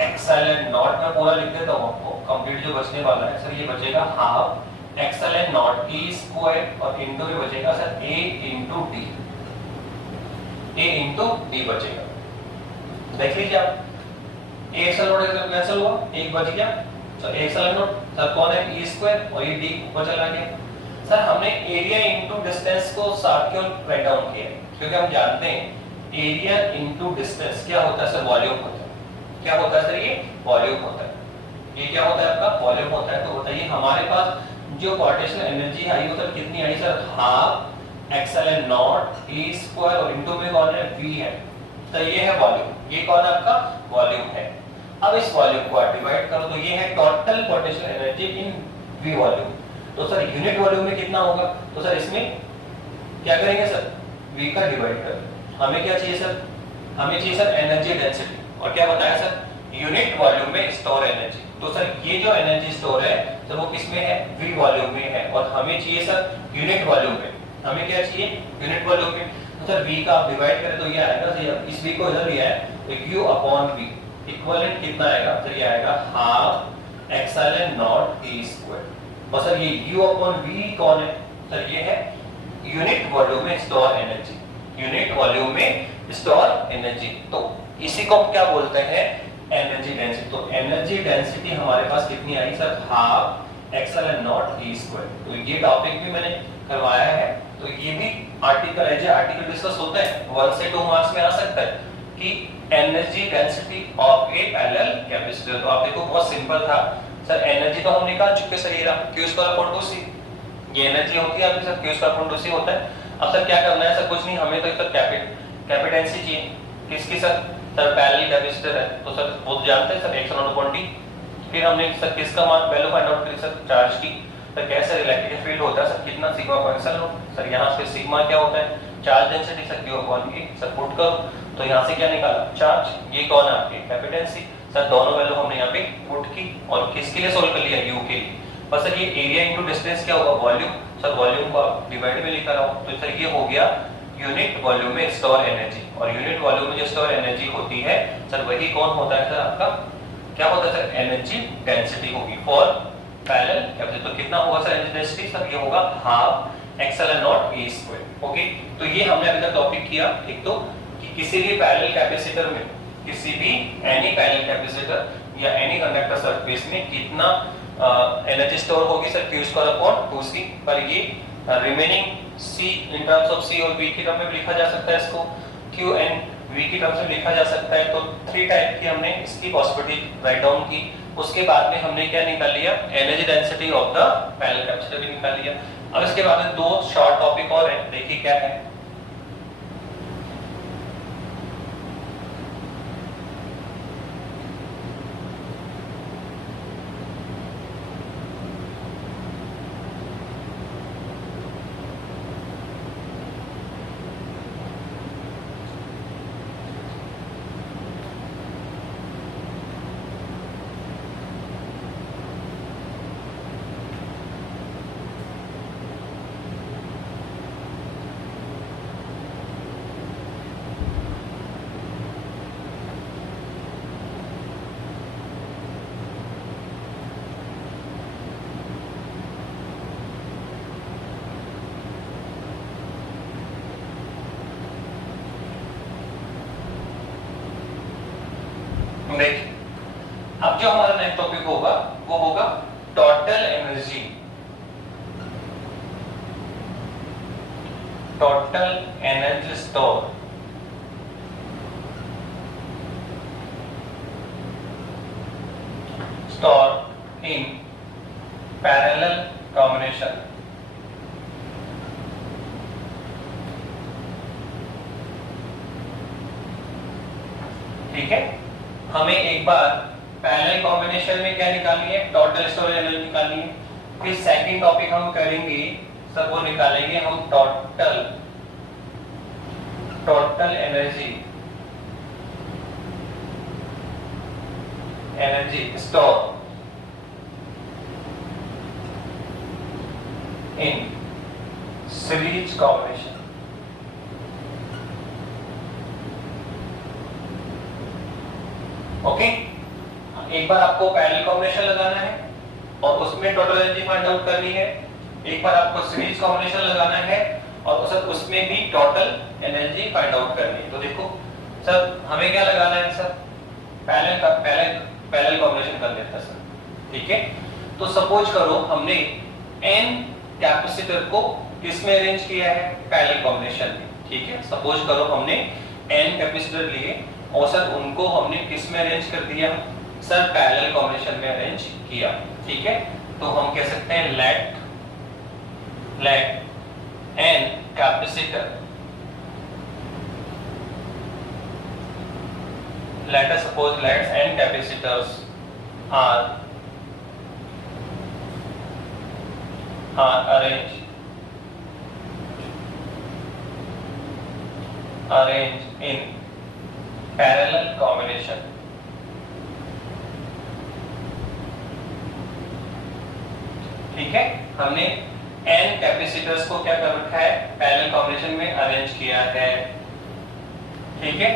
एक्सेल नॉट, मैं पूरा लिख देता हूँ आपको, कंप्लीट जो बचने वाला है सर, ये बचेगा half epsilon naught E square और इनटू में बचेगा sir A into D, A into D बचेगा, देख लीजिए आप, ए एक्सेल नॉट कैंसिल हुआ, एक बच गया, तो ए एक्सेल नॉट सर कौन है, ई स्क्वायर और ये डी ऊपर चला गया। सर हमने एरिया इनटू डिस्टेंस को साथ क्यों राइट डाउन किया, क्योंकि हम जानते हैं एरिया इनटू डिस्टेंस क्या होता है सर, वॉल्यूम होता है, क्या होता है सर, ये वॉल्यूम होता है, ये क्या होता है आपका, वॉल्यूम होता है, तो बताइए हमारे पास जो पोटेंशियल एनर्जी आई वो सर कितनी आई sir, half epsilon naught E square और इनटू में कौन है, वी है, तो ये है वॉल्यूम, ये कौन है आपका, वॉल्यूम है। अब इस वॉल्यूम को आप डिवाइड करो, तो ये है टोटल पोटेंशियल एनर्जी इन वी वॉल्यूम, तो सर यूनिट वॉल्यूम में कितना होगा, तो सर इसमें क्या करेंगे सर, v का डिवाइड कर, हमें क्या चाहिए सर, हमें चाहिए सर एनर्जी डेंसिटी, और क्या बताया सर, यूनिट वॉल्यूम में स्टोर एनर्जी, तो सर ये जो एनर्जी स्टोर है तो वो किसमें है, v वॉल्यूम में है, और हमें चाहिए सर यूनिट वॉल्यूम में, हमें क्या चाहिए, यूनिट वॉल्यूम में, तो सर v का आप डिवाइड करें तो ये आएगा सर, इस v को इधर लिया है तो u अपॉन v इक्विवेलेंट कितना आएगा, तो ये आएगा half epsilon naught e square, और सर ये u अपॉन v कौन है, सर ये है यूनिट वॉल्यूम में स्टोर एनर्जी, यूनिट वॉल्यूम में स्टोर एनर्जी, तो इसी को हम क्या बोलते हैं, एनर्जी डेंसिटी, तो एनर्जी डेंसिटी हमारे पास कितनी आई sir, half epsilon naught e square, तो ये टॉपिक भी मैंने करवाया है, तो ये भी आर्टिकल है, जो आर्टिकल डिस्कस होता है 1 से 2 मार्क्स में आ सकता है कि energy density of A parallel capacitor, तो आप देखो बहुत सिंपल था सर, एनर्जी तो हम निकाल चुके सर, ये q स्क्वायर अपॉन 2c, ये एनर्जी होती है आपकी sir, q square upon 2c होता है। अब सर क्या करना है सर, कुछ नहीं, हमें तो सर कैपेसिटेंसी चाहिए, किसकी सर, सर पैरेलल कैपेसिटर है, तो सर वो जानते हैं sir x naught upon d, फिर हमने सर किसका मान वैल्यू फाइंड आउट करी सर, चार्ज की, सर कैसे इलेक्ट्रिक फील्ड होता है सर, कितना sigma upon epsilon naught, sir यहाँ से सिग्मा क्या होता है, charge density sir q upon e, sir put करो तो यहाँ से क्या निकाला, चार्ज, ये कौन है आपकी कैपेसिटेंसी, सर दोनों वैल्यू हमने यहाँ पे पुट की, और किसके लिए सोल्व कर लिया, u के लिए, और सर ये एरिया इनटू डिस्टेंस क्या होगा, वॉल्यूम, सर वॉल्यूम को आप डिवाइड में लिखा रहा हूँ, तो सर ये हो गया यूनिट वॉल्यूम में स्टोर एनर्जी, और यूनिट वॉल्यूम में जो स्टोर एनर्जी होती है सर वही कौन होता है सर, आपका क्या होता है सर, एनर्जी डेंसिटी होगी फॉर पैरेलल कैपेसिटर, तो कितना होगा सर एनर्जी डेंसिटी, सर ये होगा half epsilon naught e square, okay, तो ये हमने अभी तक टॉपिक किया, एक तो कि किसी भी पैरेलल कैपेसिटर में, किसी भी एनी पैरेलल कैपेसिटर या एनी कंडक्टर सरफेस में कितना एनर्जी स्टोर होगी sir, q square upon 2c, पर ये remaining c in terms of c और v की टर्म में लिखा जा सकता है, इसको q एंड v की टर्म्स में लिखा जा सकता है, तो 3 टाइप की हमने इसकी पॉसिबिलिटी राइट डाउन की, उसके बाद में हमने क्या निकाल लिया, energy density of the parallel capacitor भी निकाल लिया। अब इसके बाद में 2 शॉर्ट टॉपिक और हैं, देखिए क्या है, देखिए अब जो हमारा नेक्स्ट टॉपिक होगा वो होगा total energy, total energy store, इन पैरेलल कॉम्बिनेशन, ठीक है, हमें एक बार पैरेलल कॉम्बिनेशन में क्या निकालनी है, टोटल स्टोरेज एनर्जी निकालनी है। फिर सेकंड टॉपिक हम करेंगे सर, वो निकालेंगे हम total energy store in series combination. Okay, एक बार आपको पैरेलल कॉम्बिनेशन लगाना है और उसमें टोटल एनर्जी फाइंड आउट करनी है, एक बार आपको सीरीज कॉम्बिनेशन लगाना है और उसमें भी टोटल एनर्जी फाइंड आउट करनी है। तो देखो सर, हमें क्या लगाना है सर, पैरेलल कॉम्बिनेशन कर लेते हैं सर, ठीक है। तो सपोज करो हमने n कैपेसिटर को किस में अरेंज किया है, पैरेलल कॉम्बिनेशन में, ठीक है। सपोज करो हमने n कैपेसिटर लिए और सर उनको हमने किस में अरेंज कर दिया सर, पैरेलल कॉम्बिनेशन में अरेंज किया, ठीक है। तो हम कह सकते हैं let n capacitor, let us suppose let n capacitors are arranged in parallel combination, ठीक है। हमने n कैपेसिटर्स को क्या कर रखा है, पैरेलल कॉम्बिनेशन में अरेंज किया है, ठीक है।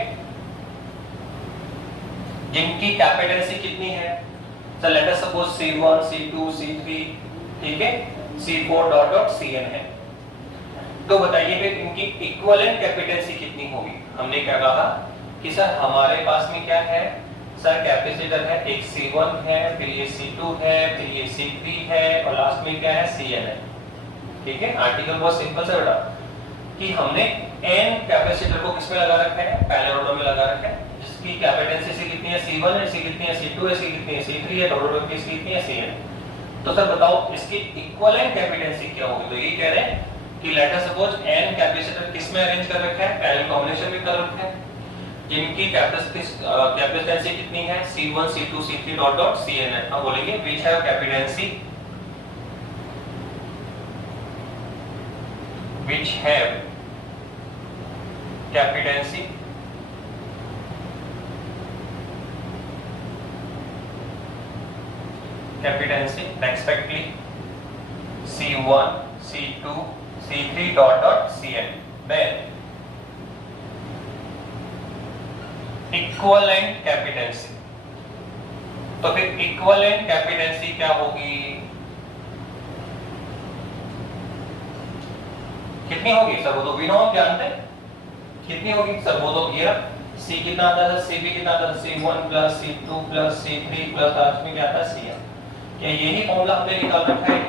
जिनकी कैपेसिटेंसी कितनी है sir, let us suppose C1 C2 C3, ठीक है, C4 डॉट डॉट Cn है। तो बताइए फिर इनकी इक्विवेलेंट कैपेसिटेंसी कितनी होगी। हमने क्या कहा कि सर हमारे पास में क्या है सर, कैपेसिटर है, एक C1 है, फिर ये C2 है, फिर ये C3 है और लास्ट में क्या है, Cn है, ठीक है। आर्टिकल बहुत सिंपल सा बेटा कि हमने n कैपेसिटर को किसमें लगा रखा है, पैरेलल ऑर्डर में लगा रखा है, जिसकी कैपेसिटेंसी से कितनी है C1 है, सी कितनी है C2 है, सी कितनी है C3 है, डॉट डॉट की कितनी है Cn। तो सर बताओ इसकी इक्विवेलेंट कैपेसिटेंसी क्या होगी। तो ये कह रहे हैं कि let us suppose n capacitor किसमें अरेंज कर रखा है, पैरेलल कॉम्बिनेशन में कर रखा है, जिनकी कैपेसिटेंसी कितनी है C1 C2 C3 dot dot Cn है। हम बोलेंगे which have capacitance respectively C1 C2 C3 dot dot Cn, then equivalent capacitance. तो फिर इक्विवेलेंट कैपेसिटेंसी क्या होगी, कितनी होगी सर, वो तो बिना हम जानते हैं कितनी होगी सर, वो तो ये C कितना आता था, Cb कितना आता था, C1 plus C2 plus C3 plus last में क्या आता है Cn। क्या यही फॉर्मूला हमने निकाल रखा है,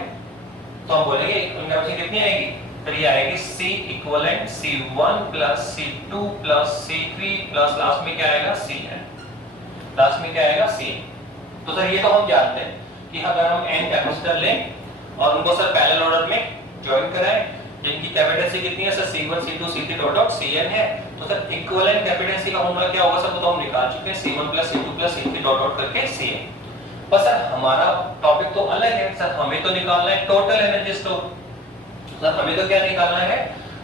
तो हम बोलेंगे कैपेसिटी कितनी आएगी, फिर ये आएगी C equivalent C1 plus C2 plus C3 plus last में क्या आएगा Cn, लास्ट में क्या आएगा Cn। तो सर ये तो हम जानते हैं कि अगर हम n कैपेसिटर लें और उनको सर पैरेलल ऑर्डर में ज्वाइन कराएं, जिनकी कैपेसिटेंसी कितनी है sir C1 C2 C3 dot dot Cn है, तो सर इक्विवेलेंट कैपेसिटेंसी का फॉर्मूला क्या होगा सर, तो हम निकाल चुके हैं C1 plus C2 plus C3 dot dot करके Cn। बस सर हमारा टॉपिक तो अलग है सर, हमें तो निकालना है टोटल एनर्जी स्टोर। सर हमें तो क्या निकालना है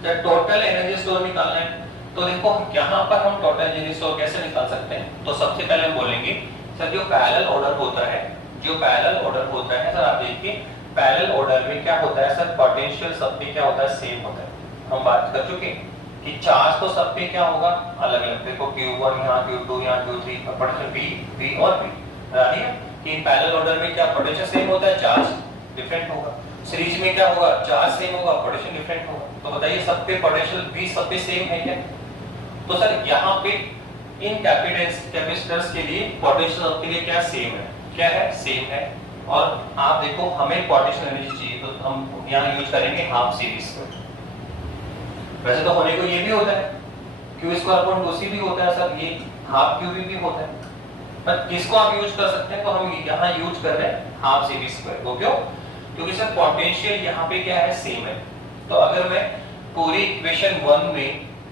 सर, टोटल एनर्जी स्टोर निकालना है। तो देखो यहाँ पर हम टोटल एनर्जी स्टोर कैसे निकाल सकते हैं, तो सबसे पहले हम बोलेंगे सर जो पैरेलल ऑर्डर होता है, जो पैरेलल ऑर्डर होता है सर, आप देखिए पैरेलल ऑर्डर में क्या होता है सर, पोटेंशियल सब पे क्या होता है, सेम होता है। हम बात कर चुके कि चार्ज तो सब पे क्या होगा, अलग अलग। देखो Q1 यहाँ, Q2 यहाँ, Q3 पोटेंशियल P और P यानी कि पैरेलल ऑर्डर में क्या पोटेंशियल सेम होता है, चार्ज डिफरेंट होगा। सीरीज में क्या होगा, चार्ज सेम होगा, पोटेंशियल डिफरेंट होगा। तो बताइए सब पे पोटेंशियल भी सब पे सेम है क्या, तो सर यहाँ पे इन कैपेसिटर्स के लिए पोटेंशियल सबके लिए क्या सेम है, क्या है सेम है। और आप देखो हमें पोटेंशियल एनर्जी चाहिए, तो हम यहाँ यूज करेंगे हाफ C_V²। वैसे तो होने को ये भी होता है Q²/2C भी होता है सर, ये हाफ QV भी होता है, पर किसको आप यूज कर सकते हैं, तो हम यहाँ यूज कर रहे हैं हाफ C_V²। वो क्यों, क्योंकि सर पोटेंशियल यहाँ पे क्या है सेम है। तो अगर मैं पूरी इक्वेशन 1 में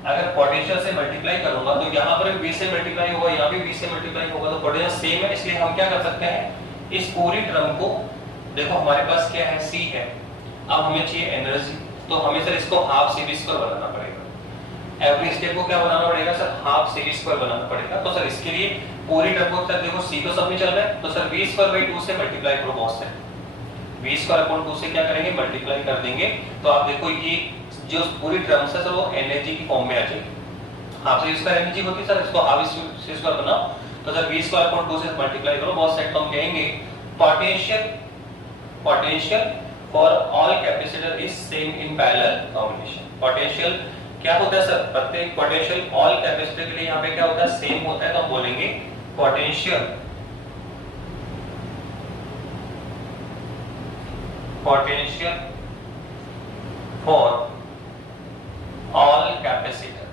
अगर पोटेंशियल से मल्टीप्लाई करूंगा तो यहाँ पर भी 20 से मल्टीप्लाई होगा, यहाँ भी 20 से मल्टीप्लाई होगा, तो पोटेंशियल सेम है, इसलिए हम क्या कर सकते हैं, इस पूरी टर्म को, देखो हमारे पास क्या है, C है, अब हमें चाहिए एनर्जी, तो हमें सर इसको हाफ CV स्क्वायर बनाना पड़ेगा। एवरी स्टेप को क्या बनाना पड़ेगा सर, हाफ CV स्क्वायर बनाना पड़ेगा। तो सर इसके लिए पूरी टर्म को सर देखो C तो सब में चल रहा है, तो सर V स्क्वायर बाई 2 से मल्टीप्लाई करो बहुत से, V स्क्वायर अपॉन 2 से क्या करेंगे, मल्टीप्लाई कर देंगे। तो आप देखो ये जो पूरी टर्म है सर वो एनर्जी की फॉर्म में आ जाएगी। हाफ CV स्क्वायर एनर्जी होती है सर, इसको हाफ CV स्क्वायर बनाओ, तो सर V स्क्वायर अपॉन 2 से मल्टीप्लाई करो बहुत सेट, तो हम कहेंगे potential for all capacitor is same in parallel combination. Potential क्या होता है सर, प्रत्येक पोटेंशियल ऑल कैपेसिटर के लिए यहाँ पे क्या होता है, सेम होता है, तो हम बोलेंगे potential for all capacitor,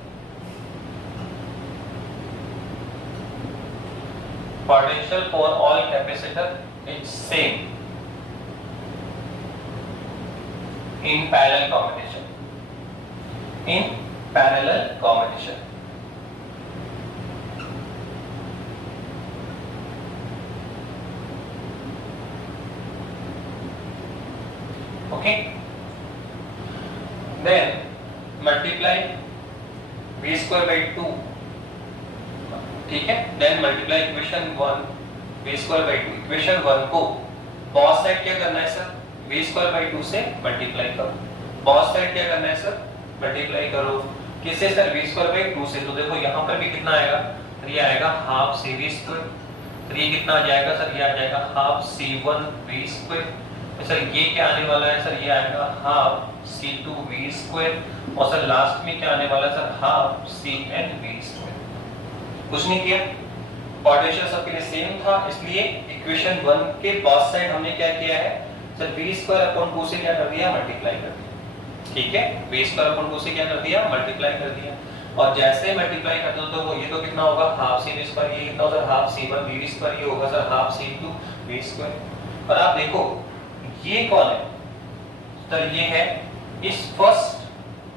potential for all capacitor is same in parallel combination, in parallel combination. Okay, then multiply V square by 2, ठीक है, then multiply equation 1 V square by 2, equation 1 को बहुत साइड क्या करना है सर, V स्क्वायर बाई 2 से मल्टीप्लाई करो, बहुत साइड क्या करना है सर, मल्टीप्लाई करो, किससे सर, V स्क्वायर बाई 2 से, तो देखो यहाँ पर भी कितना आएगा, तो ये आएगा हाफ CV स्क्वायर, तो ये कितना आ जाएगा सर, ये आ जाएगा हाफ C1 V स्क्वायर, तो सर ये क्या आने वाला है सर, ये आएगा हाफ C2 V स्क्वायर, और सर लास्ट में क्या आने वाला है sir, half CN V square. कुछ नहीं किया, पोटेंशियल सबके लिए सेम था, इसलिए इक्वेशन 1 के बोथ साइड हमने क्या किया है सर, V स्क्वायर अपॉन 2 से क्या कर दिया, मल्टीप्लाई कर दिया, ठीक है, V स्क्वायर अपॉन 2 से क्या कर दिया, मल्टीप्लाई कर दिया, और जैसे मल्टीप्लाई करते हो तो ये तो कितना होगा, हाफ CV स्क्वायर, ये कितना होगा sir, half C1 V square, ये होगा sir half C2 V square. और आप देखो ये कौन है सर, ये है इस फर्स्ट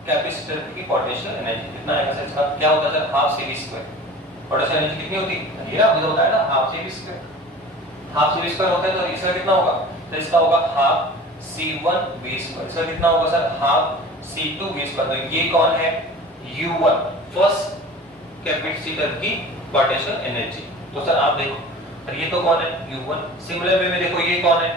कैपेसिटर की पोटेंशियल एनर्जी, कितना आएगा सर, इसका क्या होता है sir, half CV square, potential energy कितनी होती है, ये आपको बताया ना, half CV square, half CV square होता है, तो इसका कितना होगा, तो इसका होगा हाफ C1 V स्क्वायर, इसका कितना होगा sir, half C2 V square. तो ये कौन है, U1 फर्स्ट कैपेसिटर की पोटेंशियल एनर्जी। तो सर आप देखो, तो ये तो कौन है, U1, सिमिलर वे में देखो ये कौन है,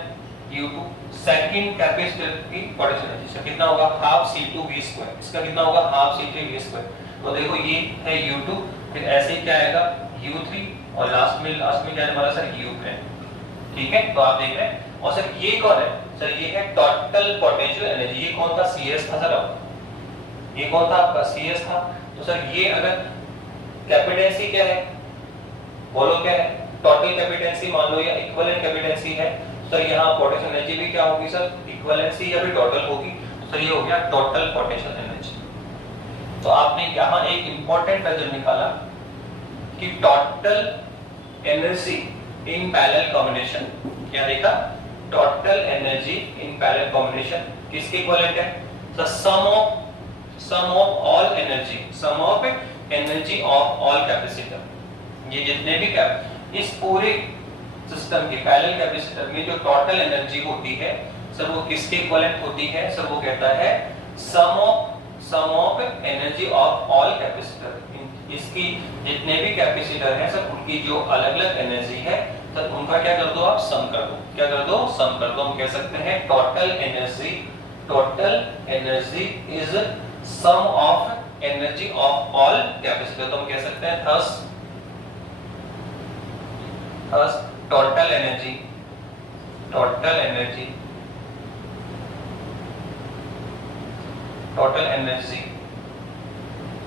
U2 सेकंड कैपेसिटर की पोटेंशियल एनर्जी, इसका कितना होगा, हाफ C2 V स्क्वायर, इसका कितना होगा, हाफ C3 V स्क्वायर। तो देखो ये है U2, फिर ऐसे ही क्या आएगा U3, और लास्ट में क्या आने वाला सर, U है, ठीक है। तो आप देख रहे हैं, और सर ये कौन है सर, ये है टोटल पोटेंशियल एनर्जी, ये कौन था, CS था सर, ये कौन था आपका, CS था। तो सर ये अगर कैपेसिटेंसी क्या है, बोलो क्या है, टोटल कैपेसिटेंसी मान लो या इक्विवेलेंट कैपेसिटेंसी है, सर यहाँ पोटेंशियल एनर्जी भी क्या होगी सर, इक्विवेलेंसी या फिर टोटल होगी, तो सर ये हो गया टोटल पोटेंशियल एनर्जी। तो आपने यहाँ एक इंपॉर्टेंट रिजल्ट निकाला कि total energy in parallel combination, क्या देखा, total energy in parallel combination किसके इक्विवेलेंट है, the sum of all energy, sum of energy of all capacitor. ये जितने भी इस पूरे सिस्टम के पैरेलल कैपेसिटर में जो टोटल एनर्जी होती है सर, वो किसके इक्विवेलेंट होती है सर, वो कहता है sum of energy of all capacitor. इसकी जितने भी कैपेसिटर हैं सर, उनकी जो अलग-अलग एनर्जी है सर, उनका क्या कर दो आप, सम कर दो, क्या कर दो, सम कर दो। हम कह सकते हैं total energy is sum of energy of all capacitor. तो हम कह सकते हैं thus total energy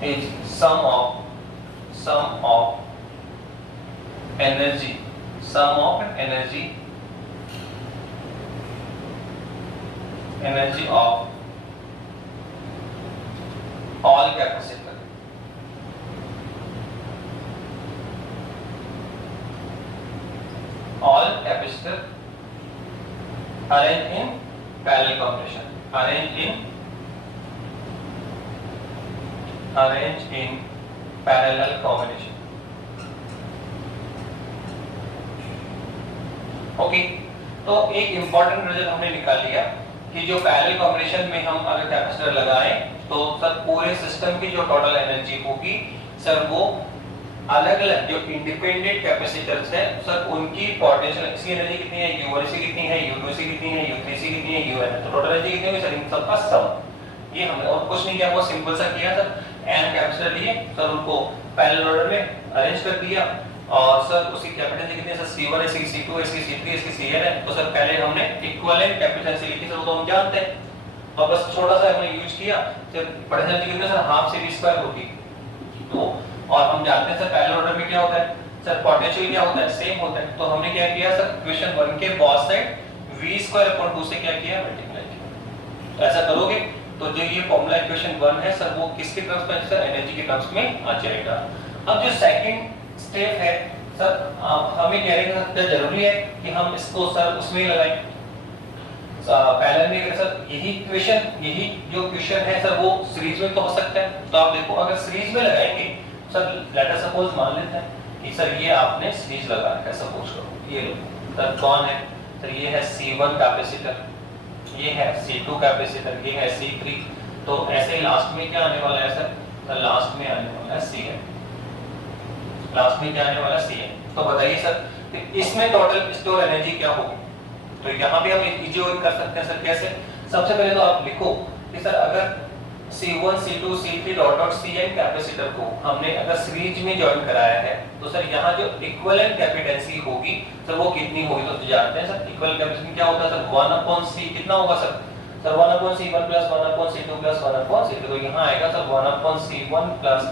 is sum of energy of all capacitor, arranged in parallel combination, arrange in parallel combination. Okay, तो एक इंपॉर्टेंट रिजल्ट हमने निकाल लिया कि जो पैरेलल कॉम्बिनेशन में हम अगर कैपेसिटर लगाएं तो सर पूरे सिस्टम की जो टोटल एनर्जी होगी सर वो अलग अलग जो इंडिपेंडेंट कैपेसिटर्स है सर उनकी पोटेंशियल इसकी एनर्जी कितनी है, U1 से कितनी है, U2 से कितनी है, U3 से कितनी है, UN तो टोटल एनर्जी कितनी है सर इन सबका सम। ये हमने और कुछ नहीं किया, बहुत सिंपल सा किया सर, n कैपेसिटर लिए सर उनको पैरेलल ऑर्डर में अरेंज कर दिया और सर उसकी कैपेसिटेंसी कितनी है सर C1 है, इसकी C2 है, इसकी C3 है, इसकी Cn है। तो सर पहले हमने इक्विवेलेंट कैपेसिटेंसी लिखी सर वो तो हम जानते हैं और बस छोटा सा हमने यूज किया सर पोटेंशियल कितनी सर हाफ से v² होगी। तो और हम जानते हैं सर पैरेलल ऑर्डर में क्या होता है सर पोटेंशियल क्या होता है सेम होता है। तो हमने क्या किया सर इक्वेशन 1 के बोथ साइड v²/2 से क्या किया मल्टीप्लाई किया। तो ऐसा करोगे तो जो ये फॉर्मूला इक्वेशन 1 है सर वो किसके टर्म्स में सर एनर्जी के टर्म्स में आ जाएगा। अब जो सेकंड स्टेप है सर हमें कह रहे हैं क्या जरूरी है कि हम इसको सर उसमें ही लगाएं पैरेलल में सर यही इक्वेशन यही जो क्वेश्चन है सर वो सीरीज में तो हो सकता है। तो आप देखो अगर सीरीज में लगाएंगे सर लेट अस सपोज मान लेते हैं कि सर ये आपने सीरीज लगा है सपोज करो ये लो सर कौन है सर ये है C1 कैपेसिटर, ये है C2 कैपेसिटर, ये है C3। तो ऐसे लास्ट में क्या आने वाला है सर लास्ट में आने वाला है Cn, लास्ट में क्या आने वाला है Cn। तो बताइए सर इसमें टोटल स्टोर एनर्जी क्या होगी। तो यहाँ भी हम इजी कर सकते हैं सर कैसे। सबसे पहले तो आप लिखो कि सर अगर C1 C2 C3 dot dot Cn capacitor को हमने अगर सीरीज में जॉइन कराया है तो सर यहाँ जो इक्विवेलेंट कैपेसिटेंसी होगी सर वो कितनी होगी। तो जानते हैं सर इक्विवेलेंट कैपेसिटेंसी क्या होता है सर 1/c कितना होगा सर 1/c1 + 1/c2 + 1/c3। तो यहाँ आएगा सर 1/c1 +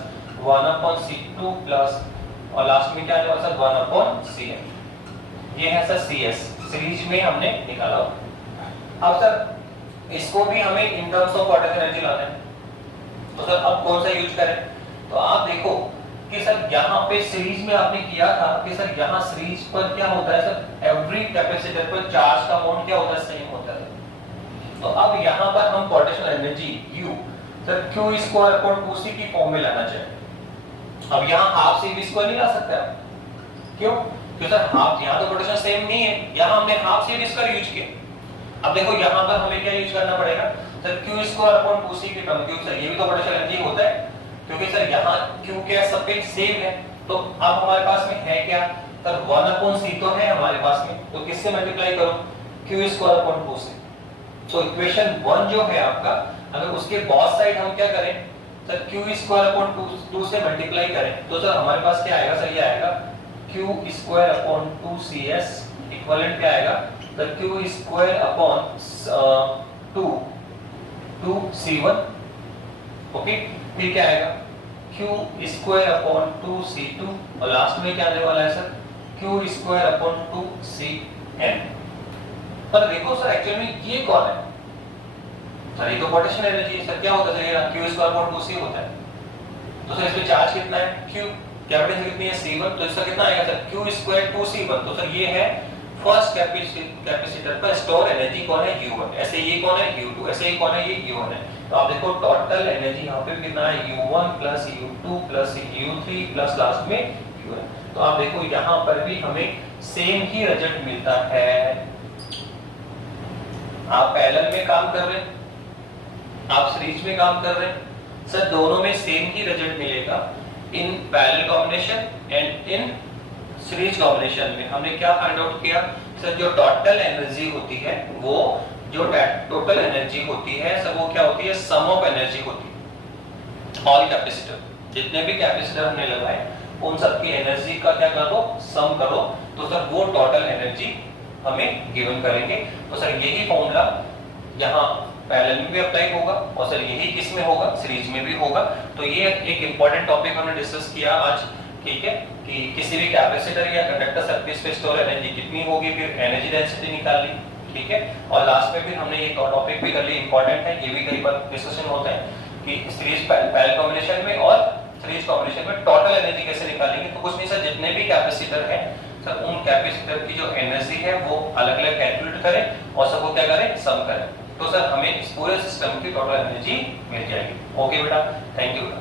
1/c2 प्लस और लास्ट में क्या आने वाला सर 1/cn। ये है सर Cs सीरीज में हमने निकाला। अब सर इसको भी हमें इन टर्म्स ऑफ पोटेंशियल एनर्जी लाना है तो सर अब कौन सा यूज करें। तो आप देखो कि सर यहाँ पे सीरीज में आपने किया था कि सर यहाँ सीरीज पर क्या होता है सर एवरी कैपेसिटर पर चार्ज का अमाउंट क्या होता है सेम होता है। तो अब यहाँ पर हम potential energy U sir q²/2c की फॉर्म में लाना चाहिए। अब यहाँ हाफ से v² नहीं ला सकते आप, क्यों क्योंकि सर हाफ यहाँ तो पोटेंशियल सेम नहीं है, यहाँ हमने हाफ से v² यूज किया। अब देखो यहाँ पर हमें क्या यूज करना पड़ेगा सर q²/2c के टर्म क्यों सर ये भी तो पोटेंशियल एनर्जी होता है क्योंकि सर यहाँ q क्या सब पे सेम है। तो अब हमारे पास में है क्या सर 1/c तो है हमारे पास में तो किससे मल्टीप्लाई करो q²/2 से। तो इक्वेशन 1 जो है आपका अगर उसके बोथ साइड हम क्या करें सर q²/2 से मल्टीप्लाई करें तो सर हमारे पास क्या आएगा सर ये आएगा q²/2cs इक्विवेलेंट क्या आएगा सर q²/2c1। ओके फिर क्या आएगा q²/2c2 और लास्ट में क्या आने वाला है सर q²/2cn। पर देखो सर एक्चुअली में ये कौन है सर ये तो पोटेंशियल एनर्जी है सर क्या होता है सर q²/2c होता है। तो सर इसमें चार्ज कितना है q कैपेसिटेंस कितनी है C1 तो इसका कितना आएगा सर q²/2c1। तो सर ये है फर्स्ट कैपेसिटर पर स्टोर एनर्जी कौन है U1, ऐसे ये कौन है U2, ऐसे ये कौन है ये U1 है। तो आप देखो टोटल एनर्जी यहाँ पे कितना है U1 + U2 + U3 plus last में UN। तो आप देखो यहाँ पर भी हमें सेम ही रिजल्ट मिलता है। आप पैरेलल में काम कर रहे हैं, आप सीरीज में काम कर रहे हैं सर दोनों में सेम ही रिजल्ट मिलेगा। इन parallel combination and in series combination में हमने क्या फाइंड आउट किया सर जो टोटल एनर्जी होती है वो जो टोटल एनर्जी होती है सर वो क्या होती है सम ऑफ एनर्जी होती है। ऑल कैपेसिटर जितने भी कैपेसिटर हमने लगाए उन सब की एनर्जी का क्या कर दो सम करो तो सर वो टोटल एनर्जी हमें गिवन करेंगे। तो सर यही फॉर्मूला यहाँ पैरेलल में भी अप्लाई होगा और सर यही किसमें होगा सीरीज में भी होगा। तो ये एक इंपॉर्टेंट टॉपिक हमने डिस्कस किया आज, ठीक है, कि किसी भी कैपेसिटर या कंडक्टर सरफेस पे स्टोर एनर्जी कितनी होगी, फिर एनर्जी डेंसिटी निकाल ली, ठीक है। और लास्ट में फिर हमने ये टॉपिक भी कर ली, इंपॉर्टेंट है, ये भी कई बार डिस्कशन होता है कि सीरीज पैरेलल कॉम्बिनेशन में और सीरीज कॉम्बिनेशन में टोटल एनर्जी कैसे निकालेंगे। तो कुछ नहीं सर जितने भी कैपेसिटर हैं सर उन कैपेसिटर की जो एनर्जी है वो अलग-अलग कैलकुलेट करें और सबको क्या करें सम करें तो सर हमें इस पूरे सिस्टम की टोटल एनर्जी मिल जाएगी। ओके बेटा, थैंक यू बेटा।